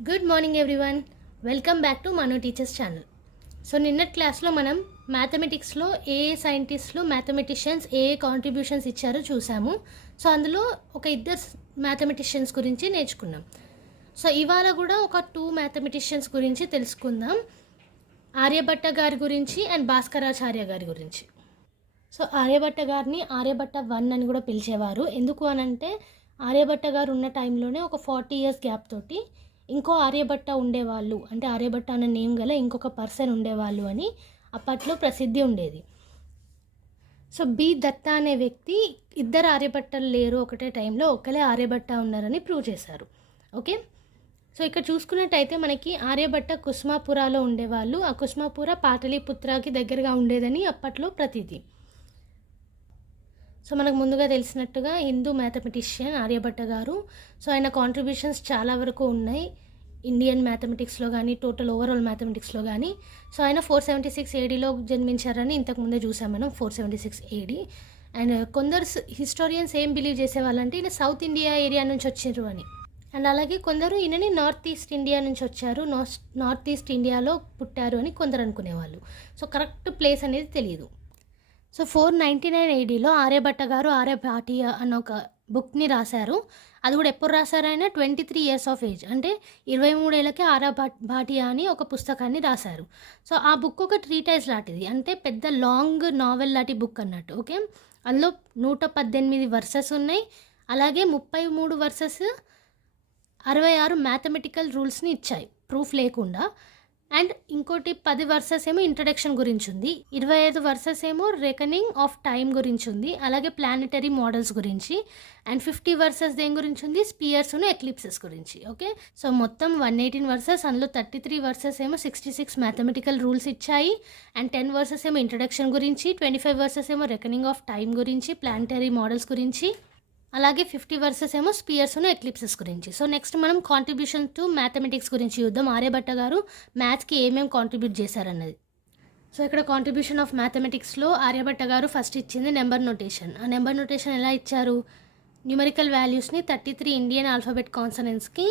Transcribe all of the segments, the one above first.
Good morning everyone. Welcome back to Manu teachers channel. So నిన్నటి క్లాస్లో మనం మ్యాథమెటిక్స్లో ఏ సైంటిస్టులు మ్యాథమెటిషియన్స్ ఏ కాంట్రిబ్యూషన్స్ ఇచ్చారో చూసాము. సో అందులో ఒక ఇద్దరు మ్యాథమెటిషియన్స్ గురించి నేర్చుకున్నాం. సో ఇవాళ కూడా ఒక 2 మ్యాథమెటిషియన్స్ గురించి తెలుసుకుందాం. ఆర్యభట్ట గారి గురించి అండ్ భాస్కరాచార్య గారి గురించి. సో ఆర్యభట్ట గారిని ఆర్యభట్ట 1 అని కూడా పిలిచేవారు. ఎందుకు అనంటే ఆర్యభట్ట గారు ఉన్న టైంలోనే ఒక 40 ఇయర్స్ గ్యాప్ తోటి ఇంకో ఆర్యభట్ట ఉండేవాళ్ళు, అంటే ఆర్యభట్ట అన్న నేమ్ గల ఇంకొక పర్సన్ ఉండేవాళ్ళు అని అప్పట్లో ప్రసిద్ధి ఉండేది. సో బి దత్త అనే వ్యక్తి ఇద్దరు ఆర్యభట్టలు లేరు ఒకటే టైంలో, ఒకలే ఆర్యభట్ట ఉన్నారని ప్రూవ్ చేశారు. ఓకే, సో ఇక్కడ చూసుకున్నట్టయితే మనకి ఆర్యభట్ట కుస్మాపురాలో ఉండేవాళ్ళు. ఆ కుస్మాపుర పాటలీపుత్రకి దగ్గరగా ఉండేదని అప్పట్లో ప్రతీతి. సో మనకు ముందుగా తెలిసినట్టుగా హిందూ మ్యాథమెటిషియన్ ఆర్యభట్ట గారు. సో ఆయన కాంట్రిబ్యూషన్స్ చాలా వరకు ఉన్నాయి ఇండియన్ మ్యాథమెటిక్స్లో కానీ టోటల్ ఓవరాల్ మ్యాథమెటిక్స్లో కానీ. సో ఆయన 476 ADలో జన్మించారని ఇంతకుముందే చూసాం మనం, 476 AD. అండ్ కొందరు హిస్టోరియన్స్ ఏం బిలీవ్ చేసేవాళ్ళంటే ఈయన సౌత్ ఇండియా ఏరియా నుంచి వచ్చారు అని. అండ్ అలాగే కొందరు ఈయనని నార్త్ ఈస్ట్ ఇండియా నుంచి వచ్చారు, నార్త్ ఈస్ట్ ఇండియాలో పుట్టారు అని కొందరు అనుకునేవాళ్ళు. సో కరెక్ట్ ప్లేస్ అనేది తెలియదు. సో 499 ADలో ఆర్యభట్ట గారు ఆర్యభాటియా అన్న ఒక బుక్ని రాశారు. అది కూడా ఎప్పుడు రాశారు? ఆయన 23 ఇయర్స్ ఆఫ్ ఏజ్, అంటే 23 ఏళ్ళకే ఆర్యభాటియా అని ఒక పుస్తకాన్ని రాశారు. సో ఆ బుక్ ఒక ట్రీటైజ్ లాంటిది, అంటే పెద్ద లాంగ్ నావెల్ లాంటి బుక్ అన్నట్టు. ఓకే, అందులో 118 వర్సెస్ ఉన్నాయి. అలాగే 33 వర్సెస్ 66 మ్యాథమెటికల్ రూల్స్ని ఇచ్చాయి ప్రూఫ్ లేకుండా. అండ్ ఇంకోటి 10 వర్సెస్ ఏమో ఇంట్రడక్షన్ గురించి ఉంది, 25 వర్సెస్ ఏమో రెకనింగ్ ఆఫ్ టైం గురించి ఉంది, అలాగే ప్లానెటరీ మోడల్స్ గురించి. అండ్ 50 వర్సెస్ దేని గురించి ఉంది? స్పియర్స్ను ఎక్లిప్సెస్ గురించి. ఓకే, సో మొత్తం 118 వర్సెస్, అందులో 33 వర్సెస్ ఏమో 66 మ్యాథమెటికల్ రూల్స్ ఇచ్చాయి. అండ్ 10 వర్సెస్ ఏమో ఇంట్రడక్షన్ గురించి, 25 వర్సెస్ ఏమో రెకనింగ్ ఆఫ్ టైం గురించి, ప్లానెటరీ మోడల్స్ గురించి, అలాగే 50 వర్సెస్ ఏమో స్పియర్స్ను ఎక్లిప్సెస్ గురించి. సో నెక్స్ట్ మనం కాంట్రిబ్యూషన్ టు మ్యాథమెటిక్స్ గురించి చూద్దాం. ఆర్యభట్ట గారు మ్యాథ్స్కి ఏమేమి కాంట్రిబ్యూట్ చేశారన్నది. సో ఇక్కడ కాంట్రిబ్యూషన్ ఆఫ్ మ్యాథమెటిక్స్లో ఆర్యభట్ట గారు ఫస్ట్ ఇచ్చింది నెంబర్ నోటేషన్. ఆ నెంబర్ నోటేషన్ ఎలా ఇచ్చారు? న్యూమరికల్ వాల్యూస్ని 33 ఇండియన్ ఆల్ఫాబెట్ కాన్సనెంట్స్కి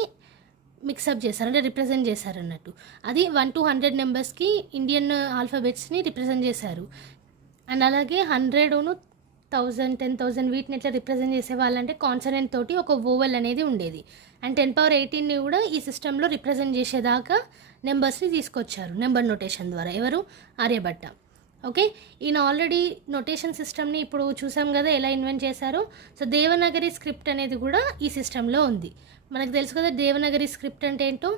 మిక్సప్ చేశారు, అంటే రిప్రజెంట్ చేశారు అన్నట్టు. అది 1 to 100 నెంబర్స్కి ఇండియన్ ఆల్ఫాబెట్స్ని రిప్రజెంట్ చేశారు. అండ్ అలాగే 100, 1000, 10,000 వీటిని ఎట్లా రిప్రజెంట్ చేసేవాళ్ళంటే కాన్సనెంట్ తోటి ఒక ఓవెల్ అనేది ఉండేది. అండ్ 10^18ని కూడా ఈ సిస్టంలో రిప్రజెంట్ చేసేదాకా నెంబర్స్ని తీసుకొచ్చారు నెంబర్ నోటేషన్ ద్వారా. ఎవరు? ఆర్యభట్ట. ఓకే, ఈయన ఆల్రెడీ నోటేషన్ సిస్టమ్ని ఇప్పుడు చూసాం కదా ఎలా ఇన్వెంట్ చేశారో. సో దేవనాగరి స్క్రిప్ట్ అనేది కూడా ఈ సిస్టంలో ఉంది. మనకు తెలుసు కదా దేవనాగరి స్క్రిప్ట్ అంటే ఏంటో.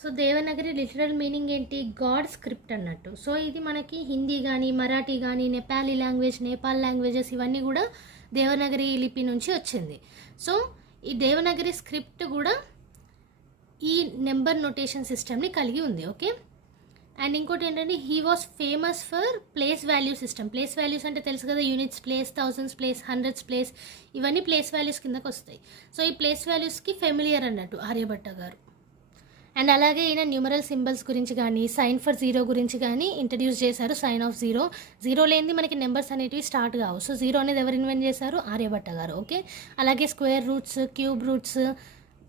సో దేవనాగరి లిటరల్ మీనింగ్ ఏంటి? గాడ్ స్క్రిప్ట్ అన్నట్టు. సో ఇది మనకి హిందీ కానీ మరాఠీ కానీ నేపాలీ లాంగ్వేజ్, నేపాల్ లాంగ్వేజెస్ ఇవన్నీ కూడా దేవనాగరి లిపి నుంచి వచ్చింది. సో ఈ దేవనాగరి స్క్రిప్ట్ కూడా ఈ నెంబర్ నోటేషన్ సిస్టమ్ని కలిగి ఉంది. ఓకే, అండ్ ఇంకోటి ఏంటంటే he was famous for place value system. Place values అంటే తెలుసు కదా, units place, thousands place, hundreds place, ఇవన్నీ ప్లేస్ వాల్యూస్ కిందకు వస్తాయి. సో ఈ ప్లేస్ వాల్యూస్కి ఫెమిలియర్ అన్నట్టు ఆర్యభట్ట గారు. అండ్ అలాగే ఈయన న్యూమరల్ సింబల్స్ గురించి కానీ సైన్ ఫర్ జీరో గురించి కానీ ఇంట్రడ్యూస్ చేశారు. సైన్ ఆఫ్ జీరో, జీరో లేనిది మనకి నెంబర్స్ అనేటివి స్టార్ట్ కావు. సో జీరో అనేది ఎవరు ఇన్వెంట్ చేశారు? ఆర్యభట్ట గారు. ఓకే, అలాగే square roots, cube roots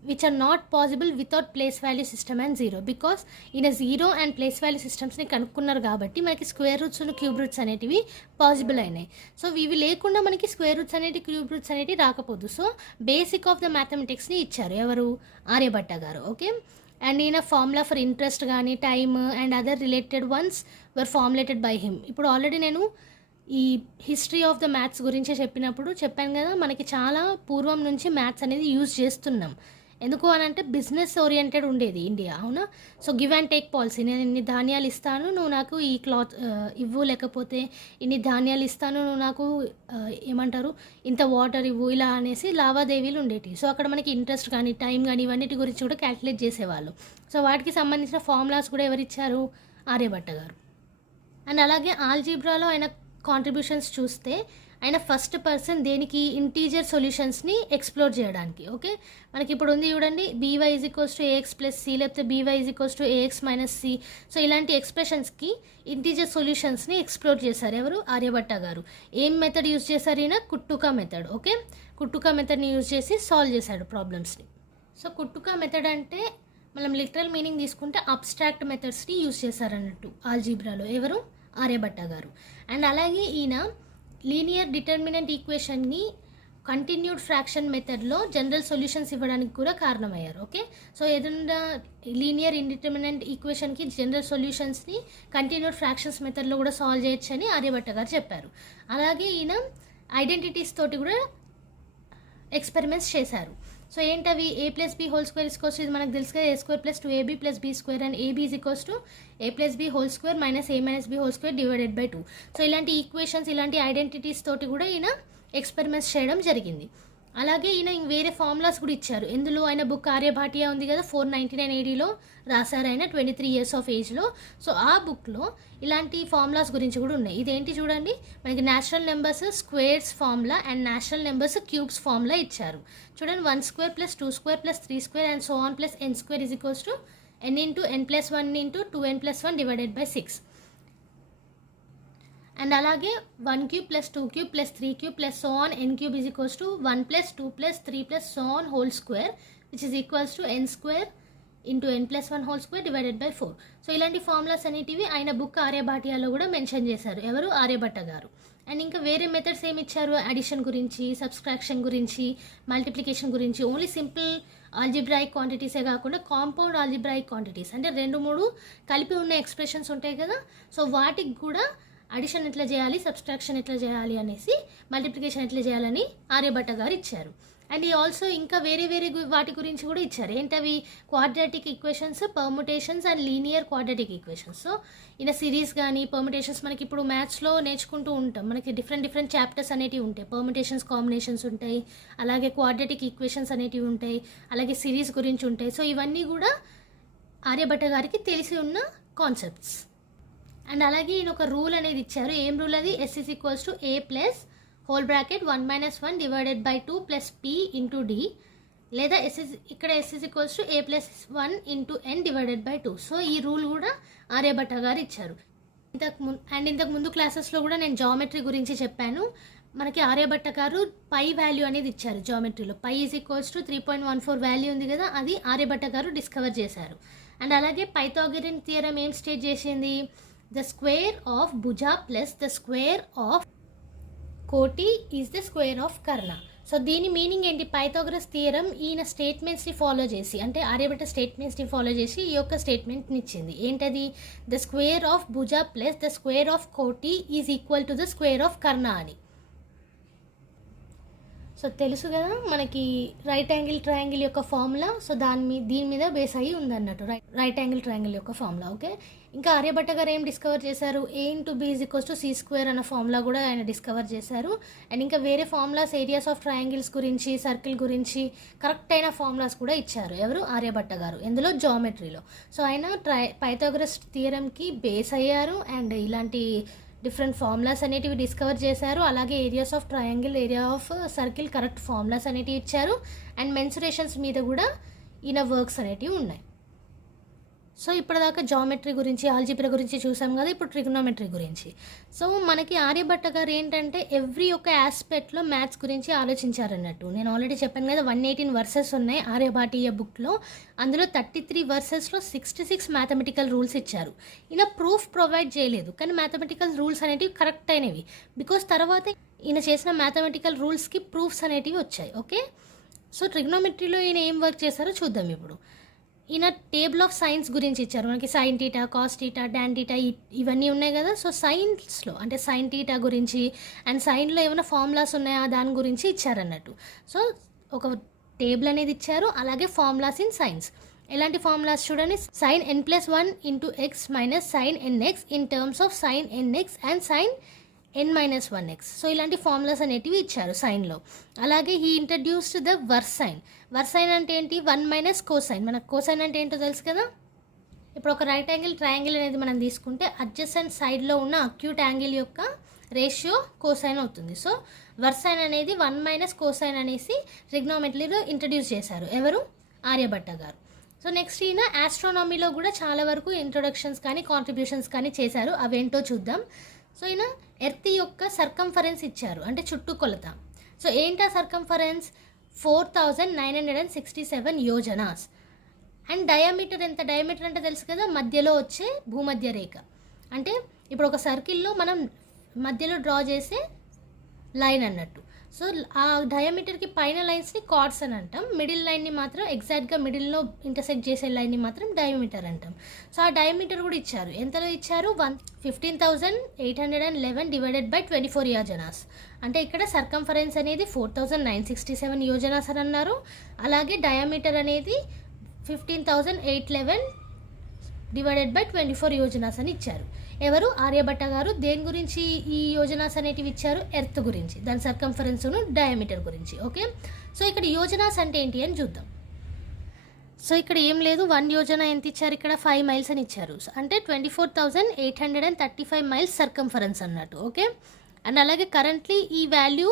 which are not possible without place value system and zero. Because ఈయన జీరో అండ్ ప్లేస్ వాల్యూ సిస్టమ్స్ని కనుక్కున్నారు కాబట్టి మనకి స్క్వేర్ రూట్స్, క్యూబ్ రూట్స్ అనేటివి పాసిబుల్ అయినాయి. సో ఇవి లేకుండా మనకి స్క్వేర్ రూట్స్ అనేటివి, క్యూబ్ రూట్స్ అనేటివి రాకపోదు. సో బేసిక్ ఆఫ్ ద మ్యాథమెటిక్స్ని ఇచ్చారు ఎవరు? ఆర్యభట్ట గారు. ఓకే, అండ్ ఈయన ఫార్ములా ఫర్ ఇంట్రెస్ట్ కానీ time and other related ones were formulated by him. ఇప్పుడు ఆల్రెడీ నేను ఈ హిస్టరీ ఆఫ్ ద మ్యాథ్స్ గురించి చెప్పినప్పుడు చెప్పాను కదా, మనకి చాలా పూర్వం నుంచి మ్యాథ్స్ అనేది యూజ్ చేస్తున్నాం. ఎందుకు అని అంటే బిజినెస్ ఓరియంటెడ్ ఉండేది ఇండియా, అవునా? So give and take policy, నేను ఇన్ని ధాన్యాలు ఇస్తాను, నువ్వు నాకు ఈ క్లాత్ ఇవ్వు, లేకపోతే ఇన్ని ధాన్యాలు ఇస్తాను, నువ్వు నాకు ఏమంటారు ఇంత వాటర్ ఇవ్వు, ఇలా అనేసి లావాదేవీలు ఉండేవి. సో అక్కడ మనకి ఇంట్రెస్ట్ కానీ టైం కానీ ఇవన్నిటి గురించి కూడా క్యాల్కులేట్ చేసేవాళ్ళు. సో వాటికి సంబంధించిన ఫార్ములాస్ కూడా ఎవరిచ్చారు? ఆర్యభట్ట గారు. అండ్ అలాగే ఆల్జీబ్రాలో ఆయన కాంట్రిబ్యూషన్స్ చూస్తే ఆయన ఫస్ట్ పర్సన్ దేనికి? ఇంటీజర్ సొల్యూషన్స్ని ఎక్స్ప్లోర్ చేయడానికి. ఓకే, మనకి ఇప్పుడు ఉంది చూడండి, BY is equals to AX plus C, లేకపోతే BY is equals to AX minus C. So ఇలాంటి ఎక్స్ప్రెషన్స్కి ఇంటీజర్ సొల్యూషన్స్ని ఎక్స్ప్లోర్ చేశారు ఎవరు? ఆర్యభట్ట గారు. ఏం మెథడ్ యూజ్ చేశారు ఈయన? కుట్టుక మెథడ్. ఓకే, కుట్టుక మెథడ్ని యూజ్ చేసి సాల్వ్ చేశాడు ప్రాబ్లమ్స్ని. సో కుట్టుక మెథడ్ అంటే మనం లిటరల్ మీనింగ్ తీసుకుంటే అబ్స్ట్రాక్ట్ మెథడ్స్ని యూజ్ చేశారన్నట్టు ఆల్జీబ్రాలో. ఎవరు? ఆర్యభట్ట గారు. అండ్ అలాగే ఈయన లీనియర్ డిటర్మినెంట్ ఈక్వేషన్ని కంటిన్యూడ్ ఫ్రాక్షన్ మెథడ్లో జనరల్ సొల్యూషన్స్ ఇవ్వడానికి కూడా కారణమయ్యారు. ఓకే, సో ఏదైనా లీనియర్ ఇండిటర్మినెంట్ ఈక్వేషన్కి జనరల్ సొల్యూషన్స్ని కంటిన్యూడ్ ఫ్రాక్షన్స్ మెథడ్లో కూడా సాల్వ్ చేయొచ్చని ఆర్యభట్ట గారు చెప్పారు. అలాగే ఈయన ఐడెంటిటీస్ తోటి కూడా ఎక్స్పెరిమెంట్స్ చేశారు. సో ఏంటవి? a + b whole square is ఇది మనకు తెలుసు కదా, a² + 2ab + b² and ab = a + b whole square - a - b whole square / 2. So ఇలాంటి ఈక్వేషన్స్, ఇలాంటి ఐడెంటిటీస్ తోటి కూడా ఈయన ఎక్స్పెరిమెంట్స్ చేయడం జరిగింది. అలాగే ఈయన వేరే ఫార్ములాస్ కూడా ఇచ్చారు. ఇందులో ఆయన బుక్ ఆర్యభాటియా ఉంది కదా, 499 ADలో రాశారు ఆయన, 23 years ఆఫ్ ఏజ్లో. సో ఆ బుక్లో ఇలాంటి ఫార్ములాస్ గురించి కూడా ఉన్నాయి. ఇదేంటి చూడండి, మనకి natural numbers squares formula and natural numbers cubes formula ఇచ్చారు. చూడండి, 1² + 2² + 3² and so on + n² = n × n + 1 × 2n + 1 / 6. And అలాగే 1³ + 2³ + 3³ + so on n³ = 1 + 2 + 3 + so on whole square which is equals to n² × n + 1 whole square / 4. So ఇలాంటి formulas అనేటివి ఆయన book ఆర్యభాటియాలో కూడా mention చేశారు. ఎవరు? ఆర్యభట్ట గారు. అండ్ ఇంకా వేరే మెథడ్స్ ఏమి ఇచ్చారు? అడిషన్ గురించి, సబ్స్ట్రాక్షన్ గురించి, మల్టిప్లికేషన్ గురించి, ఓన్లీ సింపుల్ ఆల్జిబ్రాయిక్ క్వాంటిటీసే కాకుండా కాంపౌండ్ ఆల్జిబ్రాయిక్ క్వాంటిటీస్ అంటే 2-3 కలిపి ఉన్న ఎక్స్ప్రెషన్స్ ఉంటాయి కదా, సో వాటికి కూడా అడిషన్ ఎట్లా చేయాలి, సబ్స్ట్రాక్షన్ ఎట్లా చేయాలి అనేసి, మల్టిప్లికేషన్ ఎట్లా చేయాలని ఆర్యభట్ట గారు ఇచ్చారు. అండ్ ఈ ఆల్సో ఇంకా వేరే వాటి గురించి కూడా ఇచ్చారు. ఏంటవి? Quadratic equations, permutations and linear quadratic equations. So ఇలా సిరీస్ కానీ పర్ముటేషన్స్ మనకి ఇప్పుడు మ్యాథ్స్లో నేర్చుకుంటూ ఉంటాం. మనకి డిఫరెంట్ చాప్టర్స్ అనేటివి ఉంటాయి. పర్ముటేషన్స్, కాంబినేషన్స్ ఉంటాయి, అలాగే క్వాడ్రాటిక్ ఈక్వేషన్స్ అనేటివి ఉంటాయి, అలాగే సిరీస్ గురించి ఉంటాయి. సో ఇవన్నీ కూడా ఆర్యభట్ట గారికి తెలిసి ఉన్న కాన్సెప్ట్స్. అండ్ అలాగే ఈయన ఒక రూల్ అనేది ఇచ్చారు. ఏం రూల్ అది? s = a + whole bracket 1 - 1 / 2 + p × d, లేదా ఇక్కడ s = a + 1 × n / 2. సో ఈ రూల్ కూడా ఆర్యభట్ట గారు ఇచ్చారు. ఇంతకు ముందు క్లాసెస్లో కూడా నేను జామెట్రీ గురించి చెప్పాను. మనకి ఆర్యభట్ట గారు పై వాల్యూ అనేది ఇచ్చారు జామెట్రీలో. π = 3.14 వాల్యూ ఉంది కదా, అది ఆర్యభట్ట గారు డిస్కవర్ చేశారు. అండ్ అలాగే పైథాగరన్ థియరం ఏం స్టేట్ చేసింది? The square of Bhuja plus the square of Koti is the square of Karna. So దీని మీనింగ్ ఏంటి? పైథాగరస్ థియరం ఈయన స్టేట్మెంట్స్ని ఫాలో చేసి, అంటే ఆర్యభట్ట స్టేట్మెంట్స్ని ఫాలో చేసి ఈ యొక్క స్టేట్మెంట్ని ఇచ్చింది. ఏంటది? ద స్క్వేర్ ఆఫ్ భుజా ప్లస్ ద స్క్వేర్ ఆఫ్ కోటి is equal to the square of కర్ణ అని. సో తెలుసు కదా మనకి రైట్ యాంగిల్ ట్రయాంగిల్ యొక్క ఫార్ములా. సో దీని మీద బేస్ అయ్యి ఉందన్నట్టు రైట్ యాంగిల్ ట్రయాంగిల్ యొక్క ఫార్ములా. ఓకే, ఇంకా ఆర్యభట్ట గారు ఏం డిస్కవర్ చేశారు? a × b = c² అన్న ఫార్ములా కూడా ఆయన డిస్కవర్ చేశారు. అండ్ ఇంకా వేరే ఫార్ములాస్, ఏరియాస్ ఆఫ్ ట్రయాంగిల్స్ గురించి, సర్కిల్ గురించి కరెక్ట్ అయిన ఫార్ములాస్ కూడా ఇచ్చారు. ఎవరు? ఆర్యభట్ట గారు. ఎందులో? జామెట్రీలో. సో ఆయన పైథాగరస్ థియరంకి బేస్ అయ్యారు అండ్ ఇలాంటి డిఫరెంట్ ఫార్ములాస్ అనేటివి డిస్కవర్ చేశారు. అలాగే areas of triangle, area of circle correct formulas అనేటివి ఇచ్చారు. అండ్ మెన్సురేషన్స్ మీద కూడా ఈయన వర్క్స్ అనేటివి ఉన్నాయి. సో ఇప్పటిదాకా జామెట్రీ గురించి, ఆల్జిబ్రా గురించి చూసాం కదా, ఇప్పుడు ట్రిగ్నోమెట్రీ గురించి. సో మనకి ఆర్యభట్ట గారు ఏంటంటే ఎవ్రీ ఒక్క ఆస్పెక్ట్లో మ్యాథ్స్ గురించి ఆలోచించారన్నట్టు. నేను ఆల్రెడీ చెప్పాను కదా, 118 వర్సెస్ ఉన్నాయి ఆర్యభాటియ బుక్లో. అందులో 33 వర్సెస్లో 66 మ్యాథమెటికల్ రూల్స్ ఇచ్చారు. ఈయన ప్రూఫ్ ప్రొవైడ్ చేయలేదు, కానీ మ్యాథమెటికల్ రూల్స్ అనేటివి కరెక్ట్ అయినవి. బికాస్ తర్వాత ఈయన చేసిన మ్యాథమెటికల్ రూల్స్కి ప్రూఫ్స్ అనేటివి వచ్చాయి. ఓకే, సో ట్రిగ్నోమెట్రీలో ఈయన ఏం వర్క్ చేశారో చూద్దాం ఇప్పుడు. ఈయన టేబుల్ ఆఫ్ సైన్స్ గురించి ఇచ్చారు. మనకి sine theta, cos theta, tan theta ఇవన్నీ ఉన్నాయి కదా. సో సైన్స్లో అంటే సైన్ టీటా గురించి అండ్ సైన్లో ఏమైనా ఫార్ములాస్ ఉన్నాయా దాని గురించి ఇచ్చారన్నట్టు. సో ఒక టేబుల్ అనేది ఇచ్చారు, అలాగే ఫార్ములాస్ ఇన్ సైన్స్. ఎలాంటి ఫార్ములాస్ చూడండి? Sine n + 1 × x - sine nx in terms of sine nx and sine n - 1x. So ఇలాంటి ఫార్ములాస్ అనేటివి ఇచ్చారు సైన్లో. అలాగే he introduced the versine. Versine అంటే ఏంటి? 1 - కోసైన్. మనకు కోసైన్ అంటే ఏంటో తెలుసు కదా. ఇప్పుడు ఒక రైట్ యాంగిల్ ట్రయాంగిల్ అనేది మనం తీసుకుంటే అడ్జసెంట్ సైడ్లో ఉన్న అక్యూట్ యాంగిల్ యొక్క రేషియో కోసైన్ అవుతుంది. సో వర్సైన్ అనేది 1 - కోసైన్ అనేసి ట్రిగ్నోమెట్రీలో ఇంట్రడ్యూస్ చేశారు. ఎవరు? ఆర్యభట్ట గారు. సో నెక్స్ట్ ఈయన ఆస్ట్రానమీలో కూడా చాలా వరకు ఇంట్రొడక్షన్స్ కానీ కాంట్రిబ్యూషన్స్ కానీ చేశారు. అవేంటో చూద్దాం. సో ఈయన ఎర్త్ యొక్క సర్కంఫరెన్స్ ఇచ్చారు, అంటే చుట్టుకొలత. సో ఏంటా సర్కంఫరెన్స్? 4967 యోజనాస్. అండ్ డయామీటర్ ఎంత? డయామీటర్ అంటే తెలుసు కదా, మధ్యలో వచ్చే భూమధ్య రేఖ. అంటే ఇప్పుడు ఒక సర్కిల్లో మనం మధ్యలో డ్రా చేసే లైన్ అన్నట్టు. సో ఆ డయామీటర్కి పైన లైన్స్ని కార్డ్స్ అని అంటాం, మిడిల్ లైన్ని మాత్రం ఎగ్జాక్ట్గా మిడిల్లో ఇంటర్సెక్ట్ చేసే లైన్ని మాత్రం డయామీటర్ అంటాం. సో ఆ డయామీటర్ కూడా ఇచ్చారు. ఎంతలో ఇచ్చారు? 15,811 డివైడెడ్ బై 24 యోజనాస్. అంటే ఇక్కడ సర్కంఫరెన్స్ అనేది 4,967 యోజనాస్ అని అన్నారు. అలాగే డయామీటర్ అనేది 15,811 డివైడెడ్ బై 24 యోజనాస్ అని ఇచ్చారు. ఎవరు? ఆర్యభట్ట గారు. దేని గురించి ఈ యోజనాస్ అనేటివి ఇచ్చారు? ఎర్త్ గురించి, దాని సర్కంఫరెన్స్ను డయామీటర్ గురించి. ఓకే, సో ఇక్కడ యోజనాస్ అంటే ఏంటి అని చూద్దాం. సో ఇక్కడ ఏం లేదు, 1 యోజన ఎంత ఇచ్చారు? ఇక్కడ 5 మైల్స్ అని ఇచ్చారు. అంటే 24,835 మైల్స్ సర్కంఫరెన్స్ అన్నట్టు. ఓకే, అండ్ అలాగే కరెంట్లీ ఈ వాల్యూ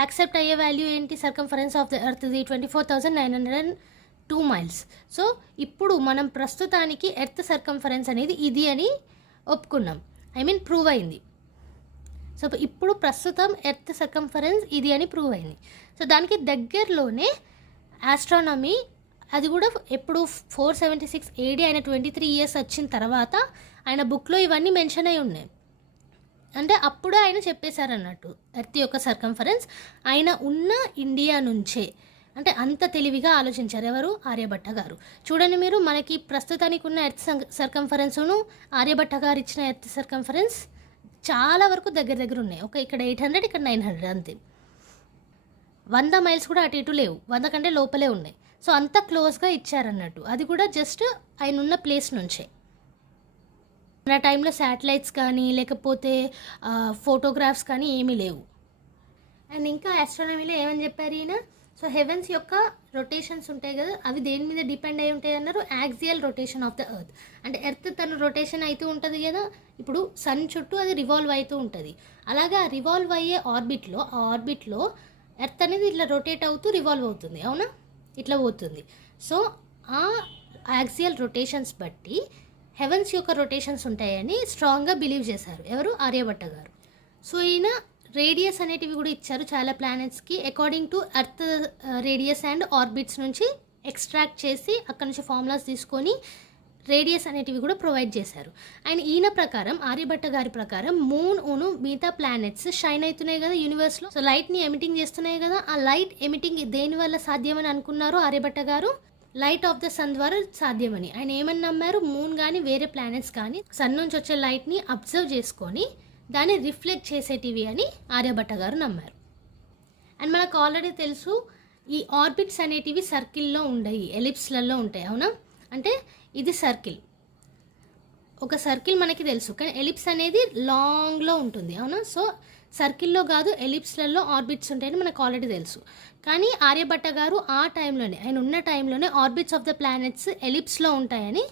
యాక్సెప్ట్ అయ్యే వాల్యూ ఏంటి? సర్కంఫరెన్స్ ఆఫ్ ద ఎర్త్ది 24,902 మైల్స్. సో ఇప్పుడు మనం ప్రస్తుతానికి ఎర్త్ సర్కంఫరెన్స్ అనేది ఇది అని ఒప్పుకున్నాం, ప్రూవ్ అయింది. సో ఇప్పుడు ప్రస్తుతం ఎర్త్ సర్కంఫరెన్స్ ఇది అని ప్రూవ్ అయింది. సో దానికి దగ్గరలోనే ఆస్ట్రానమీ, అది కూడా ఎప్పుడు 476 AD ఆయన 23 ఇయర్స్ వచ్చిన తర్వాత ఆయన బుక్లో ఇవన్నీ మెన్షన్ అయి ఉన్నాయి. అంటే అప్పుడే ఆయన చెప్పేశారన్నట్టు ఎర్త్ యొక్క సర్కంఫరెన్స్. ఆయన ఉన్న ఇండియా నుంచే, అంటే అంత తెలివిగా ఆలోచించారు. ఎవరు? ఆర్యభట్ట గారు. చూడండి మీరు, మనకి ప్రస్తుతానికి ఉన్న ఎర్త్ సర్కంఫరెన్స్ను ఆర్యభట్ట గారు ఇచ్చిన ఎర్త్ సర్కంఫరెన్స్ చాలా వరకు దగ్గర ఉన్నాయి. ఒక ఇక్కడ 800, ఇక్కడ 900 అంతే. 100 మైల్స్ కూడా అటు ఇటు లేవు, 100 కంటే లోపలే ఉన్నాయి. సో అంత క్లోజ్గా ఇచ్చారన్నట్టు. అది కూడా జస్ట్ ఆయన ఉన్న ప్లేస్ నుంచే. మన టైంలో శాటిలైట్స్ కానీ లేకపోతే ఫోటోగ్రాఫ్స్ కానీ ఏమీ లేవు. అండ్ ఇంకా ఆస్ట్రానమీలో ఏమని చెప్పారు ఈయన? సో హెవెన్స్ యొక్క రొటేషన్స్ ఉంటాయి కదా, అవి దేని మీద డిపెండ్ అయి ఉంటాయి అన్నారు? Axial rotation of the earth. అంటే ఎర్త్ తను రొటేషన్ అవుతూ ఉంటుంది కదా, ఇప్పుడు సన్ చుట్టూ అది రివాల్వ్ అవుతూ ఉంటుంది. అలాగే ఆ రివాల్వ్ అయ్యే ఆర్బిట్లో ఎర్త్ అనేది ఇట్లా రొటేట్ అవుతూ రివాల్వ్ అవుతుంది, అవునా? ఇట్లా పోతుంది. సో ఆ యాక్సియల్ రొటేషన్స్ బట్టి హెవెన్స్ యొక్క రొటేషన్స్ ఉంటాయని స్ట్రాంగ్గా బిలీవ్ చేశారు. ఎవరు? ఆర్యభట్ట గారు. సో ఈయన రేడియస్ అనేటివి కూడా ఇచ్చారు చాలా ప్లానెట్స్కి. According to earth radius and orbits నుంచి ఎక్స్ట్రాక్ట్ చేసి అక్కడ నుంచి ఫార్ములాస్ తీసుకొని రేడియస్ అనేటివి కూడా ప్రొవైడ్ చేశారు. అండ్ ఈయన ప్రకారం, ఆర్యభట్ట గారి ప్రకారం, మూన్ మిగతా ప్లానెట్స్ షైన్ అవుతున్నాయి కదా యూనివర్స్లో. సో లైట్ని ఎమిటింగ్ చేస్తున్నాయి కదా, ఆ లైట్ ఎమిటింగ్ దేనివల్ల సాధ్యమని అనుకున్నారు ఆర్యభట్ట గారు? లైట్ ఆఫ్ ద సన్ ద్వారా సాధ్యమని. ఆయన ఏమని నమ్మారు? మూన్ కానీ వేరే ప్లానెట్స్ కానీ సన్ నుంచి వచ్చే లైట్ని అబ్జర్వ్ చేసుకొని దాన్ని రిఫ్లెక్ట్ చేసేటివి అని ఆర్యభట్ట గారు నమ్మారు. అండ్ మనకు ఆల్రెడీ తెలుసు, ఈ ఆర్బిట్స్ అనేటివి సర్కిల్లో ఉండయి, ఎలిప్స్లలో ఉంటాయి, అవునా? అంటే ఇది సర్కిల్, ఒక సర్కిల్ మనకి తెలుసు, కానీ ఎలిప్స్ అనేది లాంగ్లో ఉంటుంది, అవునా? సో సర్కిల్లో కాదు, ఎలిప్స్లలో ఆర్బిట్స్ ఉంటాయని మనకు ఆల్రెడీ తెలుసు. కానీ ఆర్యభట్ట గారు ఆ టైంలోనే, ఆయన ఉన్న టైంలోనే ఆర్బిట్స్ ఆఫ్ ద ప్లానెట్స్ ఎలిప్స్లో ఉంటాయని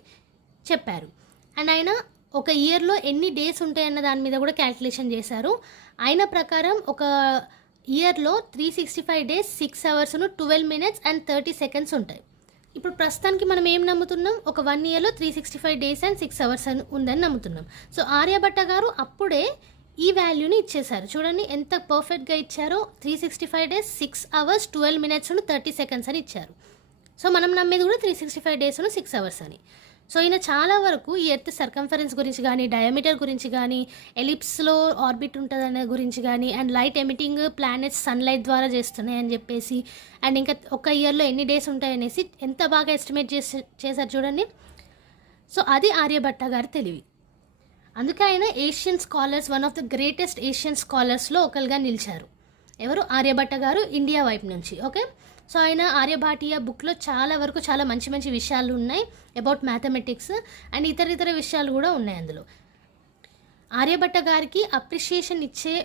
చెప్పారు. అండ్ ఆయన ఒక ఇయర్లో ఎన్ని డేస్ ఉంటాయన్న దాని మీద కూడా క్యాల్కులేషన్ చేశారు. ఆయన ప్రకారం ఒక ఇయర్లో 365 days, 6 hours, 12 minutes and 30 seconds ఉంటాయి. ఇప్పుడు ప్రస్తుతానికి మనం ఏం నమ్ముతున్నాం? ఒక 1 yearలో 365 డేస్ అండ్ 6 hours అని ఉందని నమ్ముతున్నాం. సో ఆర్యభట్ట గారు అప్పుడే ఈ వాల్యూని ఇచ్చేశారు. చూడండి ఎంత పర్ఫెక్ట్గా ఇచ్చారో. 365 డేస్, 6 hours, 12 minutes, 30 seconds అని ఇచ్చారు. సో మనం నమ్మేది కూడా 365 డేస్, 6 hours అని. సో ఈయన చాలా వరకు ఈ ఎర్త్ సర్కంఫరెన్స్ గురించి కానీ, డయామీటర్ గురించి కానీ, ఎలిప్స్లో ఆర్బిట్ ఉంటుందనే గురించి కానీ, and light emitting planets sunlight ద్వారా చేస్తున్నాయి అని చెప్పేసి, అండ్ ఇంకా ఒక ఇయర్లో ఎన్ని డేస్ ఉంటాయనేసి ఎంత బాగా ఎస్టిమేట్ చేశారు చూడండి. సో అది ఆర్యభట్ట గారి తెలివి. అందుకే ఆయన Asian scholars, one of the greatest Asian స్కాలర్స్లో ఒకరుగా నిలిచారు. ఎవరు? ఆర్యభట్ట గారు, ఇండియా వైపు నుంచి. ఓకే, సో ఆయన ఆర్యభాటీయ బుక్లో చాలా వరకు చాలా మంచి మంచి విషయాలు ఉన్నాయి అబౌట్ మ్యాథమెటిక్స్, అండ్ ఇతర విషయాలు కూడా ఉన్నాయి అందులో. ఆర్యభట్ట గారికి అప్రిషియేషన్ ఇచ్చే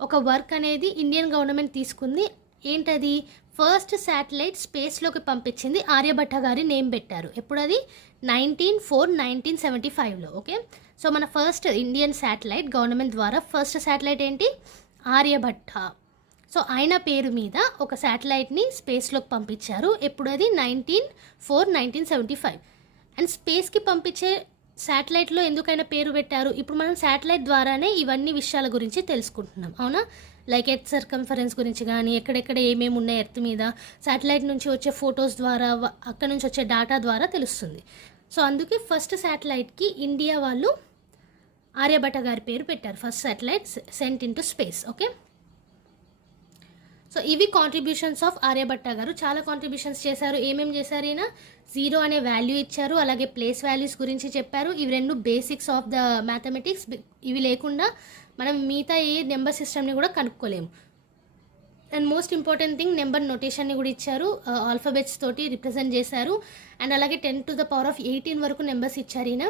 ఒక వర్క్ అనేది ఇండియన్ గవర్నమెంట్ తీసుకుంది. ఏంటది? ఫస్ట్ శాటిలైట్ స్పేస్లోకి పంపించింది ఆర్యభట్ట గారి నేమ్ పెట్టారు. ఎప్పుడు అది? 1975లో. ఓకే, సో మన ఫస్ట్ ఇండియన్ శాటిలైట్ గవర్నమెంట్ ద్వారా ఫస్ట్ శాటిలైట్ ఏంటి? ఆర్యభట్ట. సో ఆయన పేరు మీద ఒక శాటిలైట్ని స్పేస్లోకి పంపించారు. ఎప్పుడు అది? 1975. అండ్ స్పేస్కి పంపించే శాటిలైట్లో ఎందుకైనా పేరు పెట్టారు? ఇప్పుడు మనం శాటిలైట్ ద్వారానే ఇవన్నీ విషయాల గురించి తెలుసుకుంటున్నాం, అవునా? లైక్ ఎర్త్ సర్కంఫరెన్స్ గురించి కానీ ఎక్కడెక్కడ ఏమేమి ఉన్నాయి ఎర్త్ మీద శాటిలైట్ నుంచి వచ్చే ఫొటోస్ ద్వారా అక్కడ నుంచి వచ్చే డేటా ద్వారా తెలుస్తుంది. సో అందుకే ఫస్ట్ శాటిలైట్కి ఇండియా వాళ్ళు ఆర్యభట్ట గారి పేరు పెట్టారు, first satellite cent in to space. Okay, so ఇవి కాంట్రిబ్యూషన్స్ ఆఫ్ ఆర్యభట్ట గారు. చాలా కాంట్రిబ్యూషన్స్ చేశారు. ఏమేమి చేశారు ఈయన? 0 అనే వాల్యూ ఇచ్చారు, అలాగే ప్లేస్ వాల్యూస్ గురించి చెప్పారు. ఇవి 2 బేసిక్స్ ఆఫ్ ద మ్యాథమెటిక్స్. ఇవి లేకుండా మనం మిగతా ఏ నెంబర్ సిస్టమ్ని కూడా కనుక్కోలేము. And most important thing, number నోటేషన్ని కూడా ఇచ్చారు, ఆల్ఫాబెట్స్ తోటి రిప్రజెంట్ చేశారు. అండ్ అలాగే 10⁻18 వరకు నెంబర్స్ ఇచ్చారు ఈయన.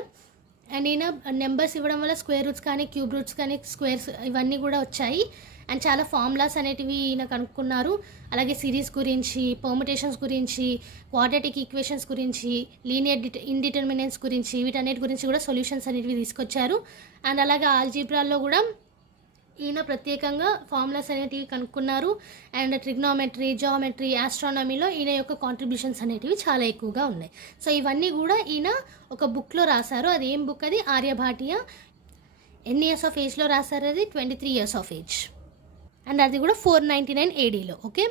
అండ్ ఈయన నెంబర్స్ ఇవ్వడం వల్ల స్క్వేర్ రూట్స్ కానీ క్యూబ్ రూట్స్ కానీ స్క్వేర్స్ ఇవన్నీ కూడా వచ్చాయి. అండ్ చాలా ఫార్ములాస్ అనేటివి ఈయన కనుక్కున్నారు. అలాగే సిరీస్ గురించి, పర్ముటేషన్స్ గురించి, క్వాడ్రాటిక్ ఈక్వేషన్స్ గురించి, లీనియర్ ఇండిటర్మినెన్స్ గురించి, వీటన్నిటి గురించి కూడా సొల్యూషన్స్ అనేటివి తీసుకొచ్చారు. అండ్ అలాగే ఆల్జీబ్రాల్లో కూడా ఈయన ప్రత్యేకంగా ఫార్ములాస్ అనేటివి కనుక్కున్నారు. అండ్ ట్రిగ్నోమెట్రీ, జామెట్రీ, ఆస్ట్రానమీలో ఈయన యొక్క కాంట్రిబ్యూషన్స్ అనేటివి చాలా ఎక్కువగా ఉన్నాయి. సో ఇవన్నీ కూడా ఈయన ఒక బుక్లో రాశారు. అది ఏం బుక్? అది ఆర్యభాటియా. ఎన్ని ఇయర్స్ ఆఫ్ ఏజ్లో రాశారు? అది 23 ఇయర్స్ ఆఫ్ ఏజ్. అండ్ అది కూడా 499 ADలో. ఓకే,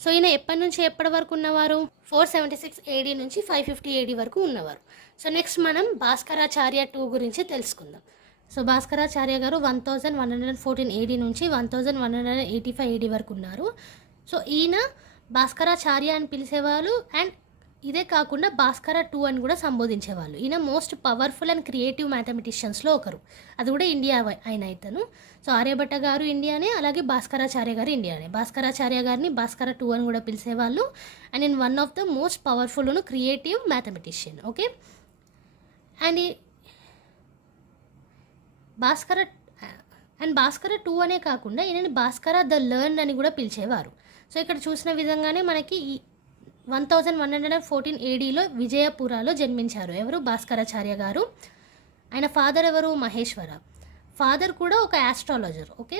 సో ఈయన ఎప్పటి నుంచి ఎప్పటి వరకు ఉన్నవారు? 476 AD నుంచి 550 AD వరకు ఉన్నవారు. సో నెక్స్ట్ మనం భాస్కరాచార్య 2 గురించి తెలుసుకుందాం. సో భాస్కరాచార్య గారు 1114 AD నుంచి 1185 AD వరకు ఉన్నారు. సో ఈయన భాస్కరాచార్య అని పిలిచేవాళ్ళు. అండ్ ఇదే కాకుండా భాస్కర 2 అని కూడా సంబోధించేవాళ్ళు. ఈయన మోస్ట్ పవర్ఫుల్ అండ్ క్రియేటివ్ మ్యాథమెటిషియన్స్లో ఒకరు. అది కూడా ఇండియా అయిన ఇతను. సో ఆర్యభట్ట గారు ఇండియానే, అలాగే భాస్కరాచార్య గారు ఇండియానే. భాస్కరాచార్య గారిని భాస్కర 2 అని కూడా పిలిచేవాళ్ళు. And in one of the most powerful creative mathematician. Okay, and Bhaskara 2 అనే కాకుండా ఈయనని భాస్కర ద లర్న్ అని కూడా పిలిచేవారు. సో ఇక్కడ చూసిన విధంగానే మనకి 1114 ADలో విజయపురాలో జన్మించారు. ఎవరు? భాస్కరాచార్య గారు. ఆయన ఫాదర్ ఎవరు? మహేశ్వర. ఫాదర్ కూడా ఒక ఆస్ట్రాలజర్. ఓకే,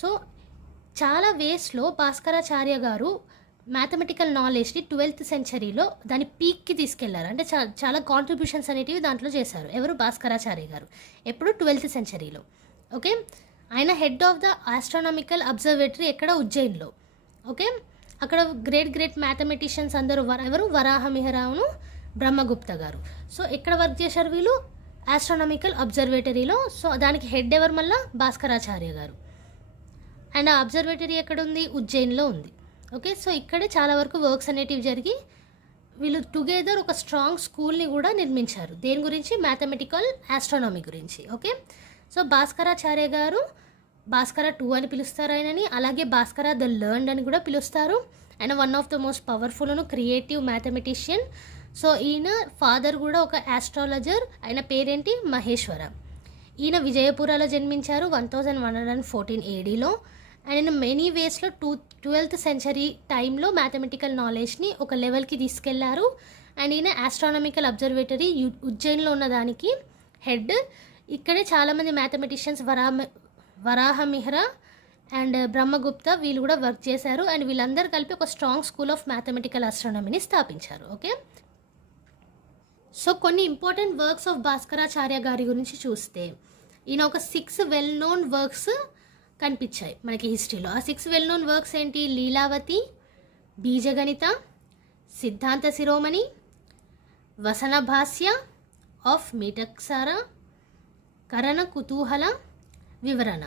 సో చాలా వేస్లో భాస్కరాచార్య గారు మ్యాథమెటికల్ నాలెడ్జ్ని 12th సెంచరీలో దాని పీక్కి తీసుకెళ్లారు. అంటే చాలా కాంట్రిబ్యూషన్స్ అనేటివి దాంట్లో చేశారు. ఎవరు? భాస్కరాచార్య గారు. ఎప్పుడు? 12th సెంచరీలో. ఓకే, ఆయన head of the astronomical observatory ఎక్కడ? ఉజ్జయిన్లో. ఓకే, అక్కడ గ్రేట్ మ్యాథమెటిషియన్స్ అందరూ ఎవరు? వరాహమిహిరను, బ్రహ్మగుప్త గారు. సో ఎక్కడ వర్క్ చేశారు వీళ్ళు? ఆస్ట్రానమికల్ అబ్జర్వేటరీలో. సో దానికి హెడ్ ఎవరు? మళ్ళీ భాస్కరాచార్య గారు. అండ్ ఆ అబ్జర్వేటరీ ఎక్కడ ఉంది? ఉజ్జయిన్లో ఉంది. ఓకే, సో ఇక్కడే చాలా వరకు వర్క్స్ అనేటివి జరిగి వీళ్ళు టుగెదర్ ఒక స్ట్రాంగ్ స్కూల్ని కూడా నిర్మించారు. దేని గురించి? మ్యాథమెటికల్ ఆస్ట్రానమీ గురించి. ఓకే, సో భాస్కరాచార్య గారు భాస్కర 2 అని పిలుస్తారు ఆయనని. అలాగే భాస్కర ద లర్న్డ్ అని కూడా పిలుస్తారు. ఆయన one of the most powerful creative mathematician. So ఈయన ఫాదర్ కూడా ఒక ఆస్ట్రాలజర్. ఆయన పేరేంటి? మహేశ్వర. ఈయన విజయపురాలో జన్మించారు 1114 ADలో. అండ్ మెనీ వేస్లో 12th సెంచరీ టైంలో మ్యాథమెటికల్ నాలెడ్జ్ని ఒక లెవెల్కి తీసుకెళ్లారు. అండ్ ఈయన ఆస్ట్రానమికల్ అబ్జర్వేటరీ ఉజ్జయిన్లో ఉన్న దానికి హెడ్. ఇక్కడే చాలామంది మ్యాథమెటిషియన్స్ వరాహమిహిర అండ్ బ్రహ్మగుప్త వీళ్ళు కూడా వర్క్ చేశారు. అండ్ వీళ్ళందరూ కలిపి ఒక స్ట్రాంగ్ స్కూల్ ఆఫ్ మ్యాథమెటికల్ ఆస్ట్రానమీని స్థాపించారు. ఓకే, సో కొన్ని ఇంపార్టెంట్ వర్క్స్ ఆఫ్ భాస్కరాచార్య గారి గురించి చూస్తే ఈయన ఒక 6 వెల్ నోన్ వర్క్స్ కనిపించాయి మనకి హిస్టరీలో. ఆ 6 వెల్ నోన్ వర్క్స్ ఏంటి? లీలావతి, బీజగణిత, సిద్ధాంత శిరోమణి, వసన భాస్య ఆఫ్ మీటక్సార, కరణ కుతూహల వివరణ.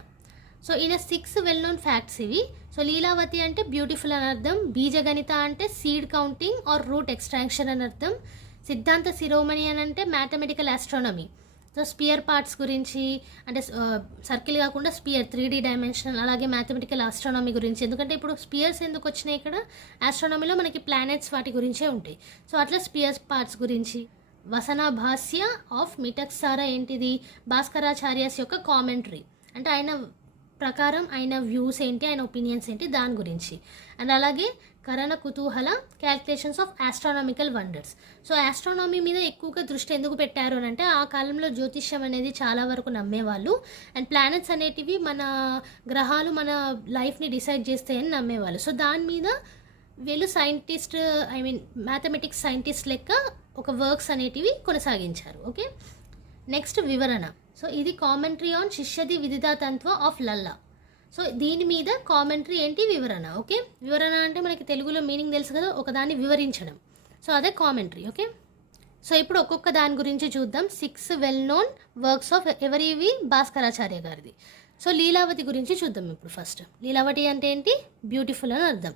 సో ఈయన 6 వెల్ నోన్ ఫ్యాక్ట్స్ ఇవి. సో లీలావతి అంటే బ్యూటిఫుల్ అని అర్థం, బీజగణిత అంటే seed counting or root extraction అని అర్థం, సిద్ధాంత శిరోమణి అని అంటే mathematical astronomy. So sphere parts గురించి, అంటే సర్కిల్ కాకుండా స్పియర్ 3D డైమెన్షనల్, అలాగే మ్యాథమెటికల్ ఆస్ట్రానమీ గురించి. ఎందుకంటే ఇప్పుడు స్పియర్స్ ఎందుకు వచ్చినాయి ఇక్కడ? ఆస్ట్రానమీలో మనకి ప్లానెట్స్ వాటి గురించే ఉంటాయి. సో అట్లా స్పియర్స్ పార్ట్స్ గురించి. వసన భాస్య ఆఫ్ మీటక్సార ఏంటిది? భాస్కరాచార్యస్ యొక్క కామెంటరీ. అంటే ఆయన ప్రకారం ఆయన వ్యూస్ ఏంటి, ఆయన ఒపీనియన్స్ ఏంటి దాని గురించి. అండ్ అలాగే Karana Kutuhala, calculations of astronomical wonders. So astronomy మీద ఎక్కువగా దృష్టి ఎందుకు పెట్టారు అని అంటే ఆ కాలంలో జ్యోతిష్యం అనేది చాలా వరకు నమ్మేవాళ్ళు. అండ్ ప్లానెట్స్ అనేటివి మన గ్రహాలు మన లైఫ్ని డిసైడ్ చేస్తాయని నమ్మేవాళ్ళు. సో దాని మీద వీళ్ళు సైంటిస్ట్, మ్యాథమెటిక్స్ సైంటిస్ట్ లెక్క ఒక వర్క్స్ అనేటివి కొనసాగించారు. ఓకే, నెక్స్ట్ వివరణ. సో ఇది commentary on శిష్యది విదితాతంత్వ of Lalla. So దీని మీద కామెంటరీ ఏంటి, వివరణ. ఓకే, వివరణ అంటే మనకి తెలుగులో మీనింగ్ తెలుసు కదా, ఒకదాన్ని వివరించడం. సో అదే కామెంటరీ. ఓకే, సో ఇప్పుడు ఒక్కొక్క దాని గురించి చూద్దాం. 6 వెల్ నోన్ వర్క్స్ ఆఫ్ ఎవరివి, భాస్కరాచార్య గారిది. సో లీలావతి గురించి చూద్దాం ఇప్పుడు. ఫస్ట్ లీలావతి అంటే ఏంటి, బ్యూటిఫుల్ అని అర్థం.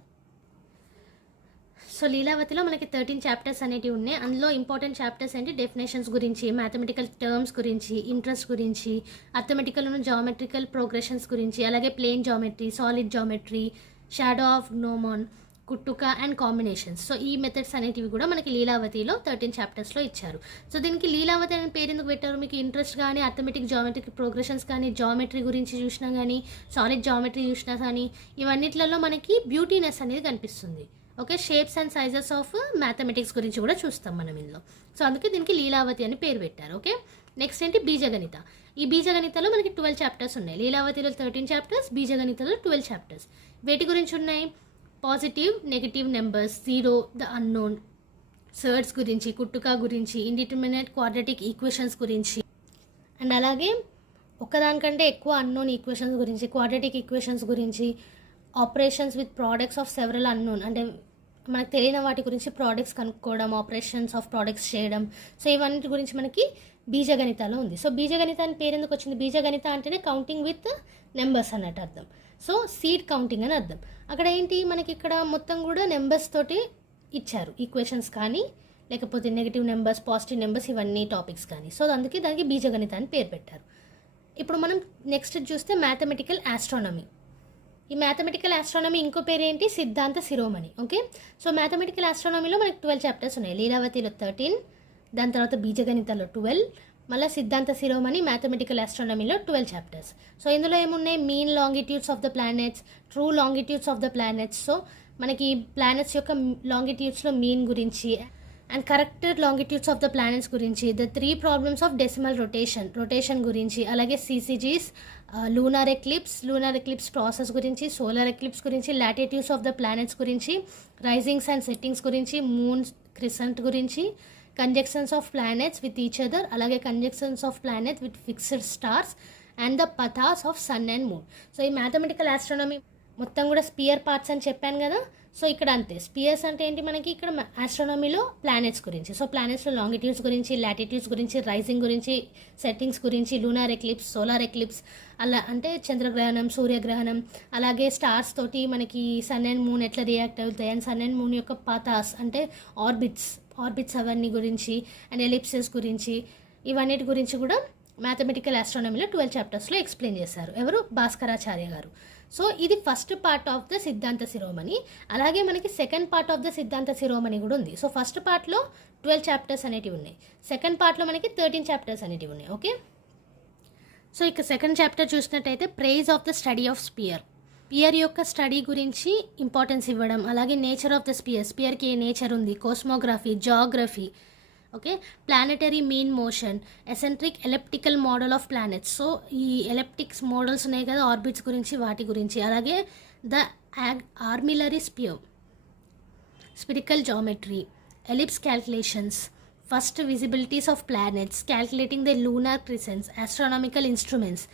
సో లీలావతిలో మనకి 13 చాప్టర్స్ అనేవి ఉన్నాయి. అందులో ఇంపార్టెంట్ చాప్టర్స్ ఏంటి, డెఫినేషన్స్ గురించి, మ్యాథమెటికల్ టర్మ్స్ గురించి, ఇంట్రెస్ట్ గురించి, అర్థమెటికల్ జామెట్రికల్ ప్రోగ్రెషన్స్ గురించి, అలాగే plane geometry, solid geometry, shadow of gnomon, కుట్టుక అండ్ కాంబినేషన్స్. సో ఈ మెథడ్స్ అనేటివి కూడా మనకి లీలావతిలో 13 చాప్టర్స్లో ఇచ్చారు. సో దీనికి లీలావతి అనే పేరు ఎందుకు పెట్టారు, మీకు ఇంట్రెస్ట్ కానీ అర్థమెటిక్ జామెట్రిక్ ప్రోగ్రెషన్స్ కానీ, జామెట్రీ గురించి చూసినా కానీ, సాలిడ్ జామెట్రీ చూసినా కానీ, ఇవన్నిట్లలో మనకి బ్యూటీనెస్ అనేది కనిపిస్తుంది. Okay, shapes and sizes of mathematics గురించి కూడా చూస్తాం మనం ఇందులో. సో అందుకే దీనికి లీలావతి అని పేరు పెట్టారు. ఓకే, నెక్స్ట్ ఏంటి, బీజగణిత. ఈ బీజగణితలో మనకి 12 చాప్టర్స్ ఉన్నాయి. లీలావతిలో 13 చాప్టర్స్, బీజగణితలో 12 చాప్టర్స్. వేటి గురించి ఉన్నాయి, positive negative numbers, zero, the unknown, surds గురించి, కుట్టుక గురించి, ఇండిటర్మినేట్ క్వాడ్రాటిక్ ఈక్వేషన్స్ గురించి, అండ్ అలాగే ఒకదానికంటే ఎక్కువ అన్నోన్ ఈక్వేషన్స్ గురించి, క్వాడ్రాటిక్ ఈక్వేషన్స్ గురించి, operations with products of several unknown, అంటే మనకు తెలియని వాటి గురించి ప్రోడక్ట్స్ కనుక్కోవడం, ఆపరేషన్స్ ఆఫ్ ప్రోడక్ట్స్ చేయడం. సో ఇవన్నిటి గురించి మనకి బీజగణితాలో ఉంది. సో బీజగణిత అని పేరు ఎందుకు వచ్చింది, బీజగణిత అంటేనే కౌంటింగ్ విత్ నెంబర్స్ అన్నట్టు అర్థం. సో సీడ్ కౌంటింగ్ అని అర్థం. అక్కడ ఏంటి, మనకి ఇక్కడ మొత్తం కూడా నెంబర్స్ తోటి ఇచ్చారు, ఈక్వేషన్స్ కానీ లేకపోతే నెగిటివ్ నెంబర్స్, పాజిటివ్ నెంబర్స్, ఇవన్నీ టాపిక్స్ కానీ. సో అందుకే దానికి బీజగణిత అని పేరు పెట్టారు. ఇప్పుడు మనం నెక్స్ట్ చూస్తే మ్యాథమెటికల్ ఆస్ట్రానమీ. ఈ మ్యాథమెటికల్ ఆస్ట్రానమీ ఇంకో పేరు ఏంటి, సిద్ధాంత శిరోమణి. ఓకే, సో మ్యాథమెటికల్ ఆస్ట్రానమీలో మనకి 12 చాప్టర్స్ ఉన్నాయి. లీలావతిలో 13, దాని తర్వాత బీజగణితలో 12, మళ్ళీ సిద్ధాంత శిరోమణి మ్యాథమెటికల్ ఆస్ట్రానమీలో 12 చాప్టర్స్. సో ఇందులో ఏమున్నాయి, mean longitudes of the planets, true longitudes of the planets. So మనకి ప్లానెట్స్ యొక్క లాంగిట్యూడ్స్లో మీన్ గురించి and corrected longitudes of the planets గురించి, the 3 problems of decimal rotation గురించి, అలాగే సిసిజీస్, లూనార్ ఎక్లిప్స్ ప్రాసెస్ గురించి, సోలార్ ఎక్లిప్స్ గురించి, లాటిట్యూడ్స్ ఆఫ్ ద ప్లానెట్స్ గురించి, రైజింగ్స్ అండ్ సెట్టింగ్స్ గురించి, మూన్ క్రిసెంట్ గురించి, conjunctions of planets with each other, అలాగే conjunctions of planet with fixed stars and the paths of sun and moon. So ఈ mathematical astronomy మొత్తం కూడా spear parts అని చెప్పాను కదా. సో ఇక్కడ అంతే, స్పియర్స్ అంటే ఏంటి, మనకి ఇక్కడ ఆస్ట్రానమీలో ప్లానెట్స్ గురించి. సో ప్లానెట్స్లో లాంగిట్యూడ్స్ గురించి, లాటిట్యూడ్స్ గురించి, రైజింగ్ గురించి, సెట్టింగ్స్ గురించి, లూనార్ ఎక్లిప్స్, సోలార్ ఎక్లిప్స్, అలా అంటే చంద్రగ్రహణం, సూర్యగ్రహణం, అలాగే స్టార్స్ తోటి మనకి సన్ అండ్ మూన్ ఎట్లా రియాక్ట్ అవుతాయి, అండ్ సన్ అండ్ మూన్ యొక్క పాతాస్ అంటే ఆర్బిట్స్ అవన్నీ గురించి, అండ్ ఎలిప్సెస్ గురించి, ఇవన్నిటి గురించి కూడా మ్యాథమెటికల్ ఆస్ట్రానమీలో 12 చాప్టర్స్లో ఎక్స్ప్లెయిన్ చేశారు. ఎవరు, భాస్కరాచార్య గారు. సో ఇది ఫస్ట్ పార్ట్ ఆఫ్ ద సిద్ధాంత శిరోమణి. అలాగే మనకి సెకండ్ పార్ట్ ఆఫ్ ద సిద్ధాంత శిరోమణి కూడా ఉంది. సో ఫస్ట్ పార్ట్లో 12 చాప్టర్స్ అనేటివి ఉన్నాయి, సెకండ్ పార్ట్లో మనకి 13 చాప్టర్స్ అనేటివి ఉన్నాయి. ఓకే, సో ఇక సెకండ్ చాప్టర్ చూసినట్టయితే praise of the study of sphere యొక్క స్టడీ గురించి ఇంపార్టెన్స్ ఇవ్వడం, అలాగే నేచర్ ఆఫ్ ద స్పియర్కి ఏ నేచర్ ఉంది, cosmography, geography, okay, planetary mean motion, eccentric elliptical model of planets. So ఈ ఎలిప్టిక్స్ మోడల్స్ ఉన్నాయి కదా, ఆర్బిట్స్ గురించి, వాటి గురించి, అలాగే the armillary spherical geometry, ellipse calculations, first visibilities of planets, calculating the lunar crescents, astronomical instruments,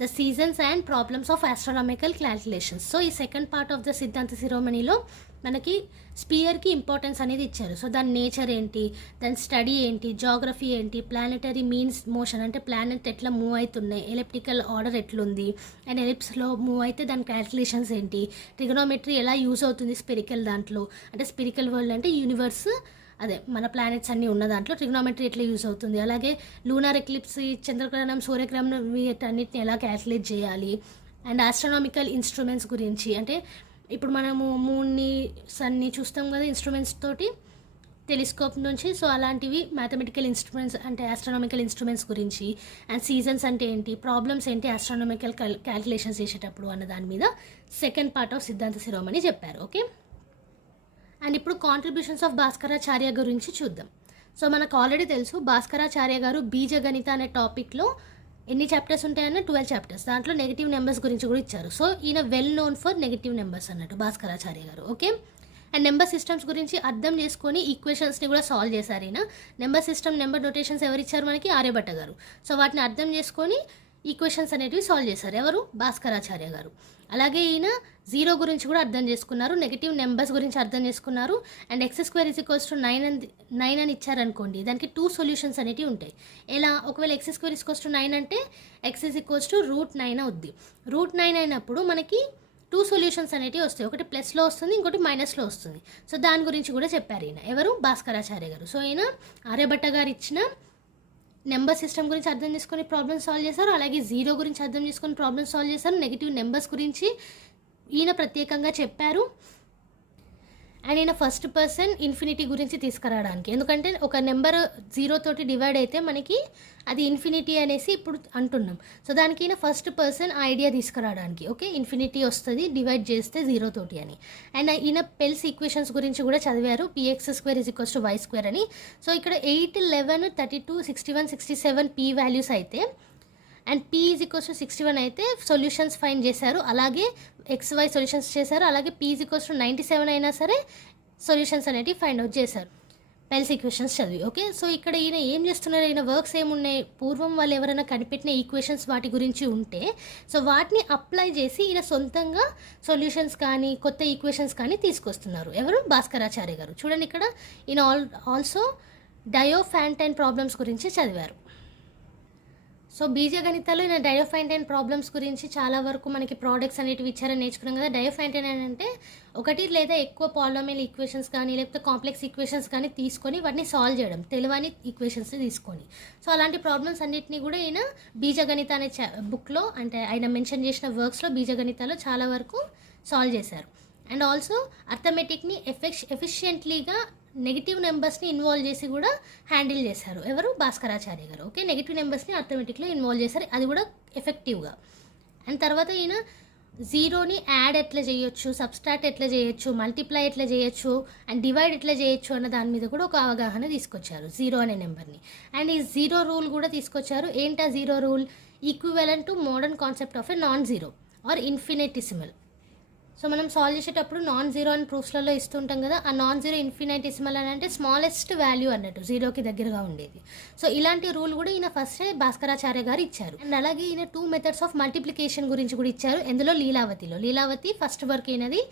the seasons and problems of astronomical calculations. So ఈ second part of the Siddhanta శిరోమణిలో మనకి స్పియర్కి importance అనేది ఇచ్చారు. సో దాని నేచర్ ఏంటి, దాని study ఏంటి, geography ఏంటి, ప్లానెటరీ మీన్స్ మోషన్ అంటే ప్లానెట్ ఎట్లా మూవ్ అవుతున్నాయి, ఎలిప్టికల్ ఆర్డర్ ఎట్లుంది, అండ్ ఎలిప్స్లో మూవ్ అయితే దాని క్యాల్కులేషన్స్ ఏంటి, ట్రిగనోమెట్రీ ఎలా యూజ్ అవుతుంది స్పిరికల్ దాంట్లో, అంటే స్పిరికల్ వరల్డ్ అంటే యూనివర్స్, అదే మన ప్లానెట్స్ అన్నీ ఉన్న దాంట్లో ట్రిగ్నోమెట్రీ ఎట్లా యూజ్ అవుతుంది, అలాగే లూనార్ ఎక్లిప్స్, చంద్రగ్రహణం, సూర్యగ్రహణం, వీటన్నిటిని ఎలా క్యాల్కులేట్ చేయాలి, అండ్ ఆస్ట్రానామికల్ ఇన్స్ట్రుమెంట్స్ గురించి, అంటే ఇప్పుడు మనము మూన్ని సన్ని చూస్తాం కదా ఇన్స్ట్రుమెంట్స్ తోటి, టెలిస్కోప్ నుంచి. సో అలాంటివి మ్యాథమెటికల్ ఇన్స్ట్రుమెంట్స్ అంటే ఆస్ట్రానామికల్ ఇన్స్ట్రుమెంట్స్ గురించి, అండ్ సీజన్స్ అంటే ఏంటి, ప్రాబ్లమ్స్ ఏంటి ఆస్ట్రానామికల్ క్యాల్కులేషన్స్ చేసేటప్పుడు అన్న దాని మీద సెకండ్ పార్ట్ ఆఫ్ సిద్ధాంత శిరోమణి చెప్పారు. ఓకే, అండ్ ఇప్పుడు కాంట్రిబ్యూషన్స్ ఆఫ్ భాస్కరాచార్య గురించి చూద్దాం. సో మనకు ఆల్రెడీ తెలుసు భాస్కరాచార్య గారు బీజగణిత అనే టాపిక్లో ఎన్ని చాప్టర్స్ ఉంటాయన్న 12 చాప్టర్స్, దాంట్లో నెగిటివ్ నెంబర్స్ గురించి కూడా ఇచ్చారు. సో ఈయన well known for negative numbers అన్నట్టు భాస్కరాచార్య గారు. ఓకే, అండ్ నెంబర్ సిస్టమ్స్ గురించి అర్థం చేసుకొని ఈక్వేషన్స్ని కూడా సాల్వ్ చేశారు ఈయన. నెంబర్ సిస్టమ్, నెంబర్ నోటేషన్స్ ఎవరు ఇచ్చారు మనకి, ఆర్యభట్ట గారు. సో వాటిని అర్థం చేసుకొని ఈక్వేషన్స్ అనేటివి సాల్వ్ చేశారు ఎవరు, భాస్కరాచార్య గారు. అలాగే ఈయన జీరో గురించి కూడా అర్థం చేసుకున్నారు, నెగిటివ్ నెంబర్స్ గురించి అర్థం చేసుకున్నారు. అండ్ x² = 9 అని ఇచ్చారనుకోండి, దానికి 2 సొల్యూషన్స్ అనేవి ఉంటాయి. ఎలా, ఒకవేళ x² = 9 అంటే x √9 అవుద్ది. √9 అయినప్పుడు మనకి 2 సొల్యూషన్స్ అనేవి వస్తాయి. ఒకటి ప్లస్లో వస్తుంది, ఇంకోటి మైనస్లో వస్తుంది. సో దాని గురించి కూడా చెప్పారు ఈయన, ఎవరు, భాస్కరాచార్య గారు. సో ఈయన ఆర్యభట్ట గారు ఇచ్చిన నెంబర్ సిస్టమ్ గురించి అర్థం చేసుకొని ప్రాబ్లమ్ సాల్వ్ చేశారు, అలాగే జీరో గురించి అర్థం చేసుకొని ప్రాబ్లమ్ సాల్వ్ చేశారు. నెగిటివ్ నెంబర్స్ గురించి ఈయన ప్రత్యేకంగా చెప్పారు. అండ్ ఈయన ఫస్ట్ పర్సన్ ఇన్ఫినిటీ గురించి తీసుకురావడానికి, ఎందుకంటే ఒక నెంబర్ 0 తోటి డివైడ్ అయితే మనకి అది ఇన్ఫినిటీ అనేసి ఇప్పుడు అంటున్నాం. సో దానికి ఈయన ఫస్ట్ పర్సన్ ఐడియా తీసుకురావడానికి, ఓకే, ఇన్ఫినిటీ వస్తుంది డివైడ్ చేస్తే 0 తోటి అని. అండ్ ఈయన పెల్స్ ఈక్వేషన్స్ గురించి కూడా చదివారు, px² = y² అని. సో ఇక్కడ 8, 11, 32, 61, 67 p వాల్యూస్ అయితే అండ్ p = 61 అయితే సొల్యూషన్స్ ఫైండ్ చేశారు. అలాగే XY సొల్యూషన్స్ చేశారు. అలాగే p = 97 అయినా సరే సొల్యూషన్స్ అనేవి ఫైండ్ అవుట్ చేశారు పెల్స్ ఈక్వేషన్స్ చదివి, ఓకే. సో ఇక్కడ ఈయన ఏం చేస్తున్నారు, ఈయన వర్క్స్ ఏమున్నాయి, పూర్వం వాళ్ళు ఎవరైనా కనిపెట్టిన ఈక్వేషన్స్ వాటి గురించి ఉంటే సో వాటిని అప్లై చేసి ఈయన సొంతంగా సొల్యూషన్స్ కానీ కొత్త ఈక్వేషన్స్ కానీ తీసుకొస్తున్నారు. ఎవరు, భాస్కరాచార్య గారు. చూడండి ఇక్కడ ఈయన ఆల్సో డయోఫాంటైన్ ప్రాబ్లమ్స్ గురించి చదివారు. సో బీజగణితాలు ఈయన డయోఫాంటైన్ ప్రాబ్లమ్స్ గురించి చాలా వరకు మనకి ప్రోడక్ట్స్ అనేటివి ఇచ్చారని నేర్చుకున్నాం కదా. డయోఫాంటైన్ అంటే ఒకటి లేదా ఎక్కువ పాలినామియల్ ఈక్వేషన్స్ కానీ లేకపోతే కాంప్లెక్స్ ఈక్వేషన్స్ కానీ తీసుకొని వాటిని సాల్వ్ చేయడం, తెలియని ఈక్వేషన్స్ని తీసుకొని. సో అలాంటి ప్రాబ్లమ్స్ అన్నిటినీ కూడా ఈయన బీజగణిత అనే బుక్లో, అంటే ఆయన మెన్షన్ చేసిన వర్క్స్లో బీజగణితాలు చాలా వరకు సాల్వ్ చేశారు. అండ్ ఆల్సో అర్థమెటిక్ని ఎఫిషియెంట్లీగా నెగిటివ్ నెంబర్స్ని ఇన్వాల్వ్ చేసి కూడా హ్యాండిల్ చేశారు, ఎవరు, భాస్కరాచార్య గారు, ఓకే. నెగిటివ్ నెంబర్స్ని అర్థమెటిక్లో ఇన్వాల్వ్ చేశారు, అది కూడా ఎఫెక్టివ్గా. అండ్ తర్వాత ఈయన జీరోని యాడ్ ఎట్లా చేయొచ్చు, సబ్స్ట్రాక్ట్ ఎట్లా చేయొచ్చు, మల్టిప్లై ఎట్లా చేయొచ్చు అండ్ డివైడ్ ఎట్లా చేయొచ్చు అన్న దాని మీద కూడా ఒక అవగాహన తీసుకొచ్చారు, జీరో అనే నెంబర్ని. అండ్ ఈ జీరో రూల్ కూడా తీసుకొచ్చారు. ఏంటా zero rule, equivalent to modern concept of a non zero or infinitesimal. So మనం సాల్వ్ చేసేటప్పుడు నాన్ జీరో అని ప్రూఫ్స్లలో ఇస్తుంటాం కదా, ఆ నాన్ జీరో ఇన్ఫినిటిసిమల్ అని అంటే స్మాలెస్ట్ వాల్యూ అన్నట్టు, జీరోకి దగ్గరగా ఉండేది. సో ఇలాంటి రూల్ కూడా ఈయన ఫస్టే భాస్కరాచార్య గారు ఇచ్చారు. అండ్ అలాగే ఈయన 2 మెథడ్స్ ఆఫ్ మల్టిప్లికేషన్ గురించి కూడా ఇచ్చారు. ఎందులో లీలావతి ఫస్ట్ వర్క్ అయినది,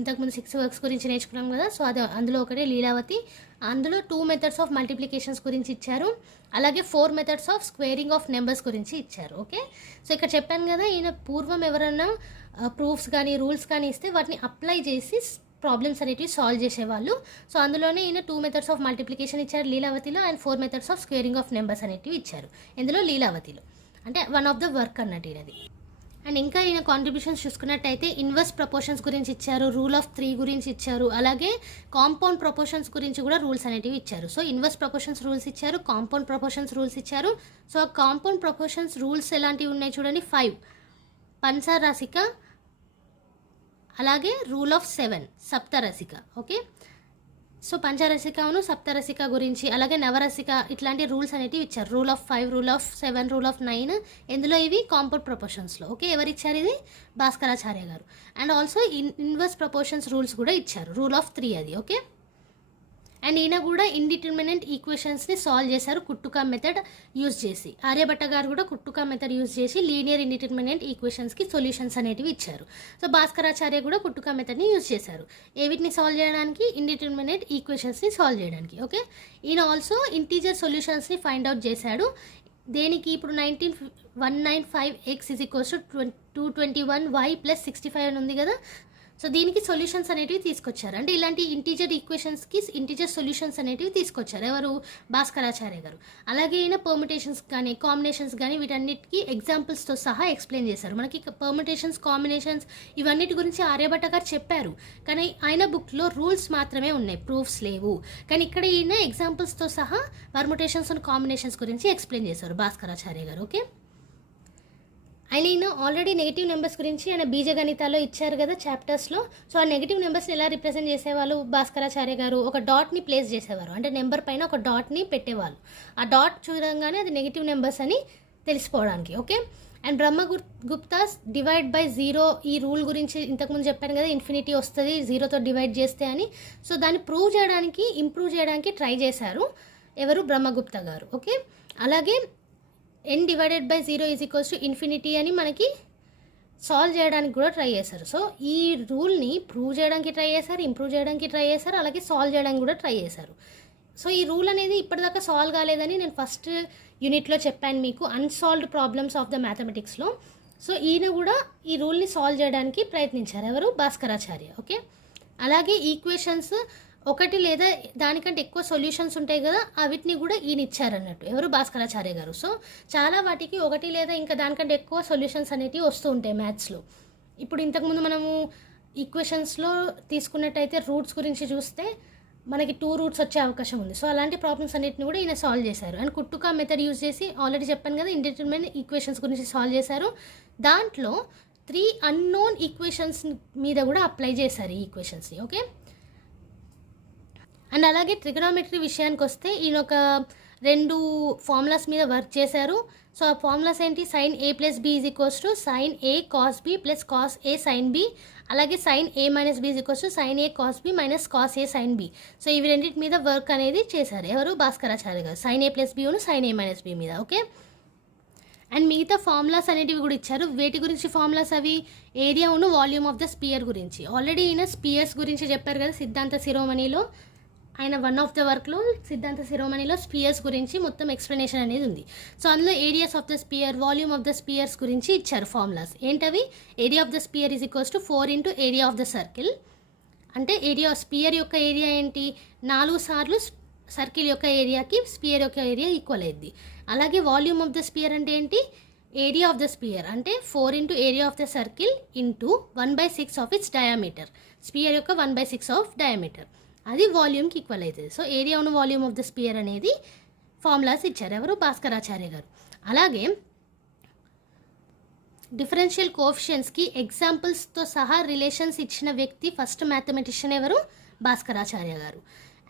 ఇంతకుముందు 6 వర్క్స్ గురించి నేర్చుకున్నాం కదా. సో అది అందులో ఒకటే లీలావతి. అందులో 2 మెథడ్స్ ఆఫ్ మల్టిప్లికేషన్స్ గురించి ఇచ్చారు. అలాగే 4 methods of squaring of numbers గురించి ఇచ్చారు, ఓకే. సో ఇక్కడ చెప్పాను కదా, ఈయన పూర్వం ఎవరన్నా ప్రూఫ్స్ కానీ రూల్స్ కానీ ఇస్తే వాటిని అప్లై చేసి ప్రాబ్లమ్స్ అనేటివి సాల్వ్ చేసేవాళ్ళు. సో అందులోనే ఈయన 2 మెథడ్స్ ఆఫ్ మల్టిప్లికేషన్ ఇచ్చారు లీలావతిలో, and 4 methods of squaring of numbers అనేటివి ఇచ్చారు ఎందులో లీలావతిలో. అంటే వన్ ఆఫ్ ద వర్క్ అన్నట్టు ఈయనది. అండ్ ఇంకా ఈయన కాంట్రిబ్యూషన్స్ చూసుకున్నట్టయితే ఇన్వర్స్ ప్రపోర్షన్స్ గురించి ఇచ్చారు, రూల్ ఆఫ్ 3 గురించి ఇచ్చారు, అలాగే కాంపౌండ్ ప్రపోర్షన్స్ గురించి కూడా రూల్స్ అనేటివి ఇచ్చారు. సో ఇన్వర్స్ ప్రపోర్షన్స్ రూల్స్ ఇచ్చారు, కాంపౌండ్ ప్రపోర్షన్స్ రూల్స్ ఇచ్చారు. సో కాంపౌండ్ ప్రపోర్షన్స్ రూల్స్ ఎలాంటివి ఉన్నాయి చూడండి, 5 పంచరాశిక, అలాగే రూల్ ఆఫ్ 7 సప్తరసిక, ఓకే. సో పంచరసికను సప్తరసిక గురించి అలాగే నవరసిక ఇట్లాంటి రూల్స్ అనేటివి ఇచ్చారు. Rule of 5, rule of 7, rule of 9 ఎందులో ఇవి కాంపౌండ్ ప్రపోర్షన్స్లో, ఓకే. ఎవరు ఇచ్చారు, ఇది భాస్కరాచార్య గారు. And also inverse proportions rules కూడా ఇచ్చారు, రూల్ ఆఫ్ 3 అది, ఓకే. అండ్ ఈయన కూడా ఇండిటర్మినెంట్ ఈక్వేషన్స్ని సాల్వ్ చేశారు కుట్టుకా మెథడ్ యూజ్ చేసి. ఆర్యభట్ట గారు కూడా కుట్టుకా మెథడ్ యూజ్ చేసి లీనియర్ ఇండిటర్మినెంట్ ఈక్వేషన్స్కి సొల్యూషన్స్ అనేటివి ఇచ్చారు. సో భాస్కరాచార్య కూడా కుట్టుకా మెథడ్ని యూజ్ చేశారు వీటిని సాల్వ్ చేయడానికి, ఇండిటర్మినెంట్ ఈక్వేషన్స్ని సాల్వ్ చేయడానికి, ఓకే. ఈయన ఆల్సో ఇంటీజర్ సొల్యూషన్స్ని ఫైండ్ అవుట్ చేశాడు. దేనికి, ఇప్పుడు 195x = 221y + 65 అని ఉంది కదా. సో దీనికి సొల్యూషన్స్ అనేటివి తీసుకొచ్చారు. అంటే ఇలాంటి ఇంటీజర్ ఈక్వేషన్స్కి ఇంటీజర్ సొల్యూషన్స్ అనేటివి తీసుకొచ్చారు ఎవరు, భాస్కరాచార్య గారు. అలాగే ఈయన పర్మిటేషన్స్ కానీ కాంబినేషన్స్ కానీ వీటన్నిటికీ ఎగ్జాంపుల్స్తో సహా ఎక్స్ప్లెయిన్ చేశారు. మనకి పర్మిటేషన్స్, కాంబినేషన్స్ ఇవన్నిటి గురించి ఆర్యభట్ట గారు చెప్పారు, కానీ ఆయన బుక్లో రూల్స్ మాత్రమే ఉన్నాయి, ప్రూఫ్స్ లేవు. కానీ ఇక్కడ ఈయన ఎగ్జాంపుల్స్తో సహా పర్మిటేషన్స్ అండ్ కాంబినేషన్స్ గురించి ఎక్స్ప్లెయిన్ చేశారు భాస్కరాచార్య గారు, ఓకే. ఆయన ఆల్రెడీ నెగిటివ్ నెంబర్స్ గురించి ఆయన బీజగణితాల్లో ఇచ్చారు కదా చాప్టర్స్లో. సో ఆ నెగిటివ్ నెంబర్స్ని ఎలా రిప్రజెంట్ చేసేవాళ్ళు భాస్కరాచార్య గారు, ఒక డాట్ని ప్లేస్ చేసేవారు, అంటే నెంబర్ పైన ఒక డాట్ని పెట్టేవాళ్ళు. ఆ డాట్ చూడంగానే అది నెగిటివ్ నెంబర్స్ అని తెలిసిపోవడానికి, ఓకే. అండ్ బ్రహ్మగుప్తాస్ డివైడ్ బై 0 ఈ రూల్ గురించి ఇంతకుముందు చెప్పాను కదా, ఇన్ఫినిటీ వస్తుంది 0తో డివైడ్ చేస్తే అని. సో దాన్ని ప్రూవ్ చేయడానికి, ఇంప్రూవ్ చేయడానికి ట్రై చేశారు ఎవరు, బ్రహ్మగుప్త గారు, ఓకే. అలాగే n/0 = ఇన్ఫినిటీ అని మనకి సాల్వ్ చేయడానికి కూడా ట్రై చేశారు. సో ఈ రూల్ని ప్రూవ్ చేయడానికి ట్రై చేశారు, ఇంప్రూవ్ చేయడానికి ట్రై చేశారు, అలాగే సాల్వ్ చేయడానికి కూడా ట్రై చేశారు. సో ఈ రూల్ అనేది ఇప్పటిదాకా సాల్వ్ కాలేదని నేను ఫస్ట్ యూనిట్లో చెప్పాను మీకు, అన్సాల్వ్డ్ ప్రాబ్లమ్స్ ఆఫ్ ద మ్యాథమెటిక్స్లో. సో ఈయన కూడా ఈ రూల్ని సాల్వ్ చేయడానికి ప్రయత్నించారు. ఎవరు? భాస్కరాచార్య. ఓకే, అలాగే ఈక్వేషన్స్ ఒకటి లేదా దానికంటే ఎక్కువ సొల్యూషన్స్ ఉంటాయి కదా, వీటిని కూడా ఈయన ఇచ్చారన్నట్టు. ఎవరు? భాస్కరాచార్య గారు. సో చాలా వాటికి ఒకటి లేదా ఇంకా దానికంటే ఎక్కువ సొల్యూషన్స్ అనేవి వస్తూ ఉంటాయి మ్యాథ్స్లో. ఇప్పుడు ఇంతకుముందు మనము ఈక్వేషన్స్లో తీసుకున్నట్టయితే రూట్స్ గురించి చూస్తే మనకి 2 రూట్స్ వచ్చే అవకాశం ఉంది. సో అలాంటి ప్రాబ్లమ్స్ అన్నిటిని కూడా ఈయన సాల్వ్ చేశారు. అండ్ కుట్టుకా మెథడ్ యూజ్ చేసి ఆల్రెడీ చెప్పాను కదా, ఇండిటర్మినేట్ ఈక్వేషన్స్ గురించి సాల్వ్ చేశారు. దాంట్లో 3 అన్నోన్ ఈక్వేషన్స్ మీద కూడా అప్లై చేశారు ఈ ఈక్వేషన్స్ని. ఓకే, అండ్ అలాగే ట్రిగనామెట్రీ విషయానికి వస్తే ఈయన ఒక 2 ఫార్ములాస్ మీద వర్క్ చేశారు. సో ఆ ఫార్ములాస్ ఏంటి? Sine A plus B is equals to sine A cos B plus cos A sine B, అలాగే sine A minus B is equals to sine A cos B minus cos A sine B. So ఇవి రెండింటి మీద work అనేది చేశారు. ఎవరు? Bhaskaracharya garu. Sine A plus B ఉన్న sine A minus B మీద. Okay, and మిగతా ఫార్ములాస్ అనేటివి కూడా ఇచ్చారు. వేటి గురించి ఫార్ములాస్? అవి ఏరియా ఉన్న వాల్యూమ్ ఆఫ్ ద స్పియర్ గురించి. ఆల్రెడీ ఈయన స్పియర్స్ గురించి చెప్పారు కదా సిద్ధాంత శిరోమణిలో. ఆయన వన్ ఆఫ్ ద వర్క్లో సిద్ధాంత శిరోమణిలో స్పియర్స్ గురించి మొత్తం ఎక్స్ప్లెనేషన్ అనేది ఉంది. సో అందులో areas of the sphere, volume of the spheres గురించి ఇచ్చారు ఫార్ములాస్. ఏంటవి? Area of the sphere is equals to 4 into area of the circle. అంటే ఏరియా స్పియర్ యొక్క ఏరియా ఏంటి? 4 సార్లు సర్కిల్ యొక్క ఏరియాకి స్పియర్ యొక్క ఏరియా ఈక్వల్ అయ్యింది. అలాగే వాల్యూమ్ ఆఫ్ ద స్పియర్ అంటే ఏంటి? ఏరియా ఆఫ్ ద స్పియర్ అంటే 4 into area of the circle into 1/6 of its diameter. Sphere యొక్క 1/6 ఆఫ్ డయామీటర్, అది వాల్యూమ్కి ఈక్వల్ అవుతుంది. సో ఏరియా ఉన్న వాల్యూమ్ ఆఫ్ ద స్పియర్ అనేది ఫార్ములాస్ ఇచ్చారు. ఎవరు? భాస్కరాచార్య గారు. అలాగే డిఫరెన్షియల్ కోఎఫిషియెంట్స్కి ఎగ్జాంపుల్స్తో సహా రిలేషన్స్ ఇచ్చిన వ్యక్తి ఫస్ట్ మ్యాథమెటిషియన్ ఎవరు? భాస్కరాచార్య గారు.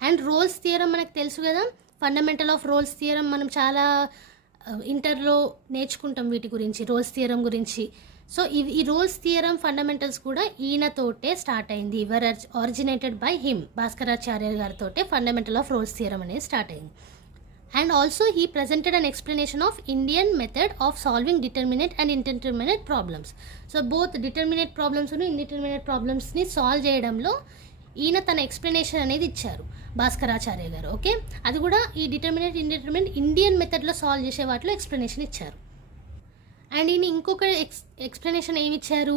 అండ్ రోల్స్ థియరం మనకు తెలుసు కదా, ఫండమెంటల్ ఆఫ్ రోల్స్ థియరం మనం చాలా ఇంటర్లో నేర్చుకుంటాం వీటి గురించి, రోల్స్ థియరం గురించి. సో ఈ రోల్స్ థియరం ఫండమెంటల్స్ కూడా ఈయనతోటే స్టార్ట్ అయింది. Were originated by him. Bhaskaracharya గారితోటే ఫండమెంటల్ ఆఫ్ రోల్స్ థియరం అనేది స్టార్ట్ అయింది. And also he presented an explanation of Indian method of solving determinate and indeterminate problems. So both determinate problems indeterminate ప్రాబ్లమ్స్ని solve చేయడంలో ఈయన తన explanation అనేది ఇచ్చారు భాస్కరాచార్య గారు. ఓకే, అది కూడా ఈ డిటర్మినేట్ ఇండిటర్మినేట్ ఇండియన్ మెథడ్లో సాల్వ్ చేసే వాటిలో ఎక్స్ప్లెనేషన్ ఇచ్చారు. అండ్ ఈయన ఇంకొక ఎక్స్ప్లెనేషన్ ఏమి ఇచ్చారు?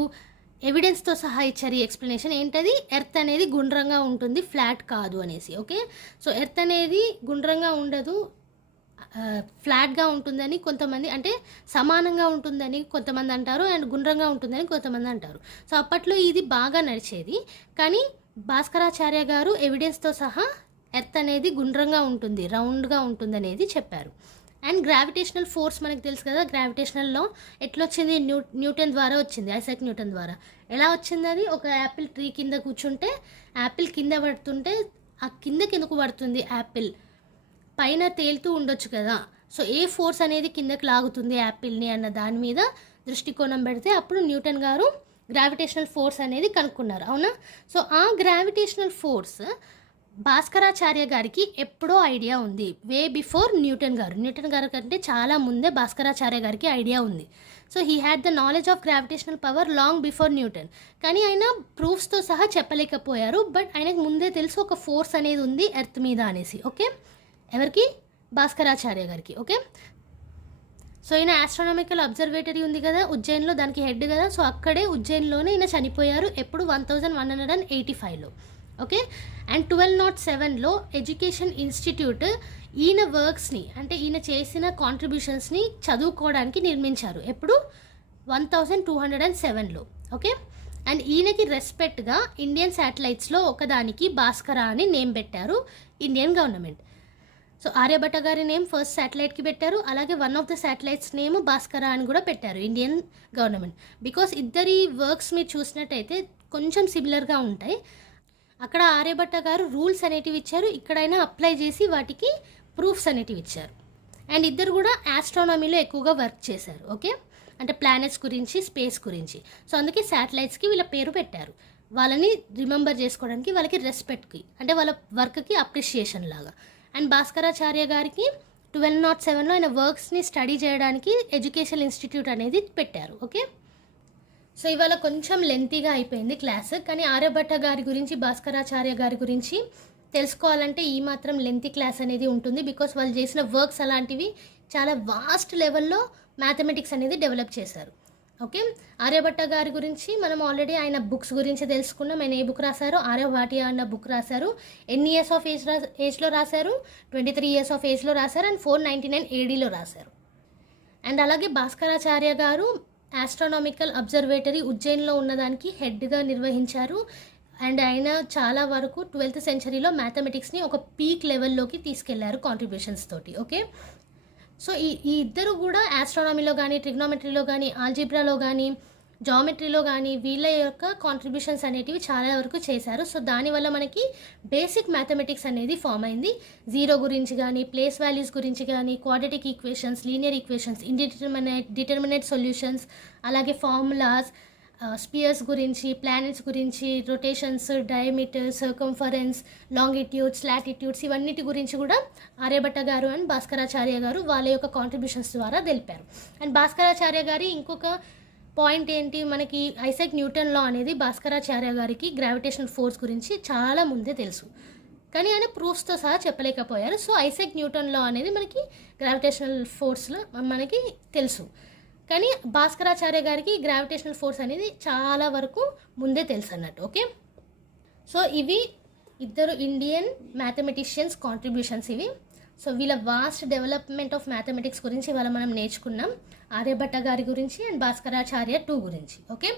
ఎవిడెన్స్తో సహా ఇచ్చారు. ఈ ఎక్స్ప్లెనేషన్ ఏంటది? ఎర్త్ అనేది గుండ్రంగా ఉంటుంది, ఫ్లాట్ కాదు అనేసి. ఓకే, సో ఎర్త్ అనేది గుండ్రంగా ఉండదు, ఫ్లాట్గా ఉంటుందని కొంతమంది, అంటే సమానంగా ఉంటుందని కొంతమంది అంటారు, అండ్ గుండ్రంగా ఉంటుందని కొంతమంది అంటారు. సో అప్పట్లో ఇది బాగా నడిచేది. కానీ భాస్కరాచార్య గారు ఎవిడెన్స్తో సహా ఎర్త్ అనేది గుండ్రంగా ఉంటుంది, రౌండ్గా ఉంటుంది అనేది చెప్పారు. అండ్ గ్రావిటేషనల్ ఫోర్స్ మనకు తెలుసు కదా, గ్రావిటేషనల్ లా ఎట్లా వచ్చింది? న్యూటన్ ద్వారా వచ్చింది, ఐసాక్ న్యూటన్ ద్వారా. ఎలా వచ్చింది అది? ఒక యాపిల్ ట్రీ కింద కూర్చుంటే యాపిల్ కింద పడుతుంటే ఆ కిందకి ఎందుకు పడుతుంది? యాపిల్ పైన తేలుతూ ఉండొచ్చు కదా. సో ఏ ఫోర్స్ అనేది కిందకి లాగుతుంది యాపిల్ని అన్న దాని మీద దృష్టికోణం పెడితే అప్పుడు న్యూటన్ గారు గ్రావిటేషనల్ ఫోర్స్ అనేది కనుక్కున్నారు. అవునా? సో ఆ గ్రావిటేషనల్ ఫోర్స్ భాస్కరాచార్య గారికి ఎప్పుడో ఐడియా ఉంది, వే బిఫోర్ న్యూటన్ గారు. న్యూటన్ గారి కంటే చాలా ముందే భాస్కరాచార్య గారికి ఐడియా ఉంది. So he had the knowledge of gravitational power long before Newton. కానీ ఆయన ప్రూఫ్స్తో సహా చెప్పలేకపోయారు. బట్ ఆయనకు ముందే తెలుసు ఒక ఫోర్స్ అనేది ఉంది ఎర్త్ మీద అనేసి. ఓకే, ఎవరికి? భాస్కరాచార్య గారికి. ఓకే, సో ఈయన ఆస్ట్రానమికల్ అబ్జర్వేటరీ ఉంది కదా ఉజ్జయిన్లో, దానికి హెడ్ కదా. సో అక్కడే ఉజ్జయిన్లోనే ఈయన చనిపోయారు. ఎప్పుడు? 1185లో. ఓకే, అండ్ 1207లో ఎడ్యుకేషన్ ఇన్స్టిట్యూట్ ఈయన వర్క్స్ని, అంటే ఈయన చేసిన కాంట్రిబ్యూషన్స్ని చదువుకోవడానికి నిర్మించారు. ఎప్పుడు? 1207లో. ఓకే, అండ్ ఈయనకి రెస్పెక్ట్గా ఇండియన్ శాటిలైట్స్లో ఒకదానికి భాస్కర అని నేమ్ పెట్టారు ఇండియన్ గవర్నమెంట్. సో ఆర్యభట్ట గారి నేమ్ ఫస్ట్ శాటిలైట్కి పెట్టారు, అలాగే one of the satellites name Bhaskara అని కూడా పెట్టారు ఇండియన్ గవర్నమెంట్. బికాస్ ఇద్దరి వర్క్స్ మీరు చూసినట్టయితే కొంచెం సిమిలర్గా ఉంటాయి. అక్కడ ఆర్యభట్ట గారు రూల్స్ అనేటివి ఇచ్చారు, ఇక్కడైనా అప్లై చేసి వాటికి ప్రూఫ్స్ అనేటివి ఇచ్చారు. అండ్ ఇద్దరు కూడా ఆస్ట్రానమీలో ఎక్కువగా వర్క్ చేశారు. ఓకే, అంటే ప్లానెట్స్ గురించి, స్పేస్ గురించి. సో అందుకే శాటిలైట్స్కి వీళ్ళ పేరు పెట్టారు, వాళ్ళని రిమెంబర్ చేసుకోవడానికి, వాళ్ళకి రెస్పెక్ట్కి, అంటే వాళ్ళ వర్క్కి అప్రిషియేషన్ లాగా. అండ్ భాస్కరాచార్య గారికి 1207లో ఆయన వర్క్స్ని స్టడీ చేయడానికి ఎడ్యుకేషన్ ఇన్స్టిట్యూట్ అనేది పెట్టారు. ఓకే, సో ఇవాళ కొంచెం లెంతీగా అయిపోయింది క్లాస్, కానీ ఆర్యభట్ట గారి గురించి, భాస్కరాచార్య గారి గురించి తెలుసుకోవాలంటే ఈ మాత్రం లెంతీ క్లాస్ అనేది ఉంటుంది. బికాస్ వాళ్ళు చేసిన వర్క్స్ అలాంటివి చాలా వాస్ట్ లెవెల్లో మ్యాథమెటిక్స్ అనేది డెవలప్ చేశారు. ఓకే, ఆర్యభట్ట గారి గురించి మనం ఆల్రెడీ ఆయన బుక్స్ గురించి తెలుసుకున్నాం. ఆయన ఏ బుక్ రాశారు? ఆర్యభాటియా అన్న బుక్ రాశారు. ఎన్ని ఇయర్స్ ఆఫ్ ఏజ్లో రాశారు? 23 ఇయర్స్ ఆఫ్ ఏజ్లో రాశారు అండ్ 499 ADలో రాశారు. అండ్ అలాగే భాస్కరాచార్య గారు ఆస్ట్రానామికల్ అబ్జర్వేటరీ ఉజ్జయిన్లో ఉన్నదానికి హెడ్గా నిర్వహించారు. అండ్ ఆయన చాలా వరకు 12th సెంచరీలో మ్యాథమెటిక్స్ని ఒక పీక్ లెవెల్లోకి తీసుకెళ్లారు కాంట్రిబ్యూషన్స్ తోటి. ఓకే, సో ఈ ఇద్దరు కూడా ఆస్ట్రానమీలో కానీ, ట్రిగ్నోమెట్రీలో కానీ, ఆల్జీబ్రాలో కానీ, జామెట్రీలో కానీ వీళ్ళ యొక్క కాంట్రిబ్యూషన్స్ అనేటివి చాలా వరకు చేశారు. సో దానివల్ల మనకి బేసిక్ మ్యాథమెటిక్స్ అనేది ఫామ్ అయింది. జీరో గురించి కానీ, ప్లేస్ వాల్యూస్ గురించి కానీ, quadratic equations, linear equations, determinate solutions, అలాగే ఫార్ములాస్, స్పియర్స్ గురించి, ప్లానెట్స్ గురించి, rotations, diameter, circumference, longitudes, latitudes, ఇవన్నిటి గురించి కూడా ఆర్యభట్ట గారు అండ్ భాస్కరాచార్య గారు వాళ్ళ యొక్క కాంట్రిబ్యూషన్స్ ద్వారా తెలిపారు. అండ్ భాస్కరాచార్య గారి ఇంకొక పాయింట్ ఏంటి, మనకి ఐసాక్ న్యూటన్ లా అనేది భాస్కరాచార్య గారికి గ్రావిటేషనల్ ఫోర్స్ గురించి చాలా ముందే తెలుసు, కానీ ఆయన ప్రూఫ్స్తో సహా చెప్పలేకపోయారు. సో ఐసాక్ న్యూటన్ లా అనేది మనకి గ్రావిటేషనల్ ఫోర్స్లో మనకి తెలుసు, కానీ భాస్కరాచార్య గారికి గ్రావిటేషనల్ ఫోర్స్ అనేది చాలా వరకు ముందే తెలుసు అన్నట్టు. ఓకే, సో ఇవి ఇద్దరు ఇండియన్ మ్యాథమెటిషియన్స్ కాంట్రిబ్యూషన్స్ ఇవి. సో వీళ్ళ వాస్ట్ డెవలప్మెంట్ ఆఫ్ మ్యాథమెటిక్స్ గురించి ఇవాళ మనం నేర్చుకున్నాం, ఆర్యభట్ట గారి గురించి అండ్ భాస్కరాచార్య 2 గురించి. ఓకే,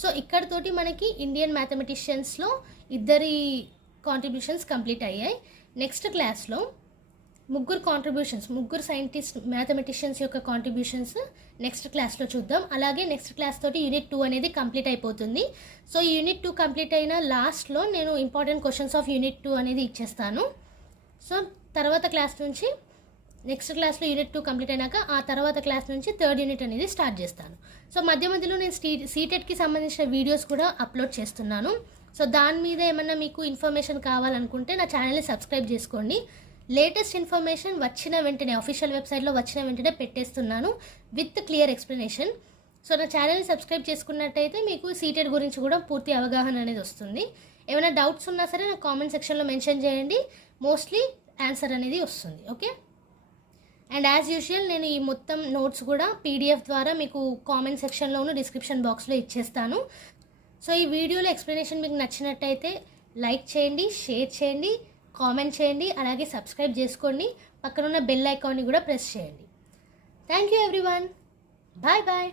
సో ఇక్కడతోటి మనకి ఇండియన్ మ్యాథమెటిషియన్స్లో ఇద్దరి కాంట్రిబ్యూషన్స్ కంప్లీట్ అయ్యాయి. నెక్స్ట్ క్లాస్లో ముగ్గురు సైంటిస్ట్ మ్యాథమెటిషియన్స్ యొక్క కాంట్రిబ్యూషన్స్ నెక్స్ట్ క్లాస్లో చూద్దాం. అలాగే నెక్స్ట్ క్లాస్ తోటి యూనిట్ 2 అనేది కంప్లీట్ అయిపోతుంది. సో యూనిట్ 2 కంప్లీట్ అయిన లాస్ట్లో నేను ఇంపార్టెంట్ క్వశ్చన్స్ ఆఫ్ యూనిట్ 2 అనేది ఇచ్చేస్తాను. సో తర్వాత క్లాస్ నుంచి నెక్స్ట్ క్లాస్లో యూనిట్ 2 కంప్లీట్ అయినాక ఆ తర్వాత క్లాస్ నుంచి 3rd యూనిట్ అనేది స్టార్ట్ చేస్తాను. సో మధ్యలో నేను సీటెట్కి సంబంధించిన వీడియోస్ కూడా అప్లోడ్ చేస్తున్నాను. సో దాని మీద ఏమన్నా మీకు ఇన్ఫర్మేషన్ కావాలనుకుంటే నా ఛానల్ని సబ్స్క్రైబ్ చేసుకోండి. లేటెస్ట్ ఇన్ఫర్మేషన్ వచ్చిన వెంటనే అఫీషియల్ వెబ్సైట్లో వచ్చిన వెంటనే పెట్టేస్తున్నాను విత్ క్లియర్ ఎక్స్ప్లెనేషన్. సో నా ఛానల్ని సబ్స్క్రైబ్ చేసుకున్నట్టయితే మీకు సీటెట్ గురించి కూడా పూర్తి అవగాహన అనేది వస్తుంది. ఏమైనా డౌట్స్ ఉన్నా సరే నా కామెంట్ సెక్షన్లో మెన్షన్ చేయండి, మోస్ట్లీ ఆన్సర్ అనేది వస్తుంది. ఓకే, అండ్ యాజ్ యూజువల్ నేను ఈ మొత్తం నోట్స్ కూడా PDF ద్వారా మీకు కామెంట్ సెక్షన్లోను డిస్క్రిప్షన్ బాక్స్లో ఇచ్చేస్తాను. సో ఈ వీడియోలో ఎక్స్ప్లెనేషన్ మీకు నచ్చినట్టయితే లైక్ చేయండి, షేర్ చేయండి, కామెంట్ చేయండి, అలాగే సబ్స్క్రైబ్ చేసుకోండి. పక్కనున్న బెల్ ఐకాన్ని కూడా ప్రెస్ చేయండి. Thank you everyone, bye bye.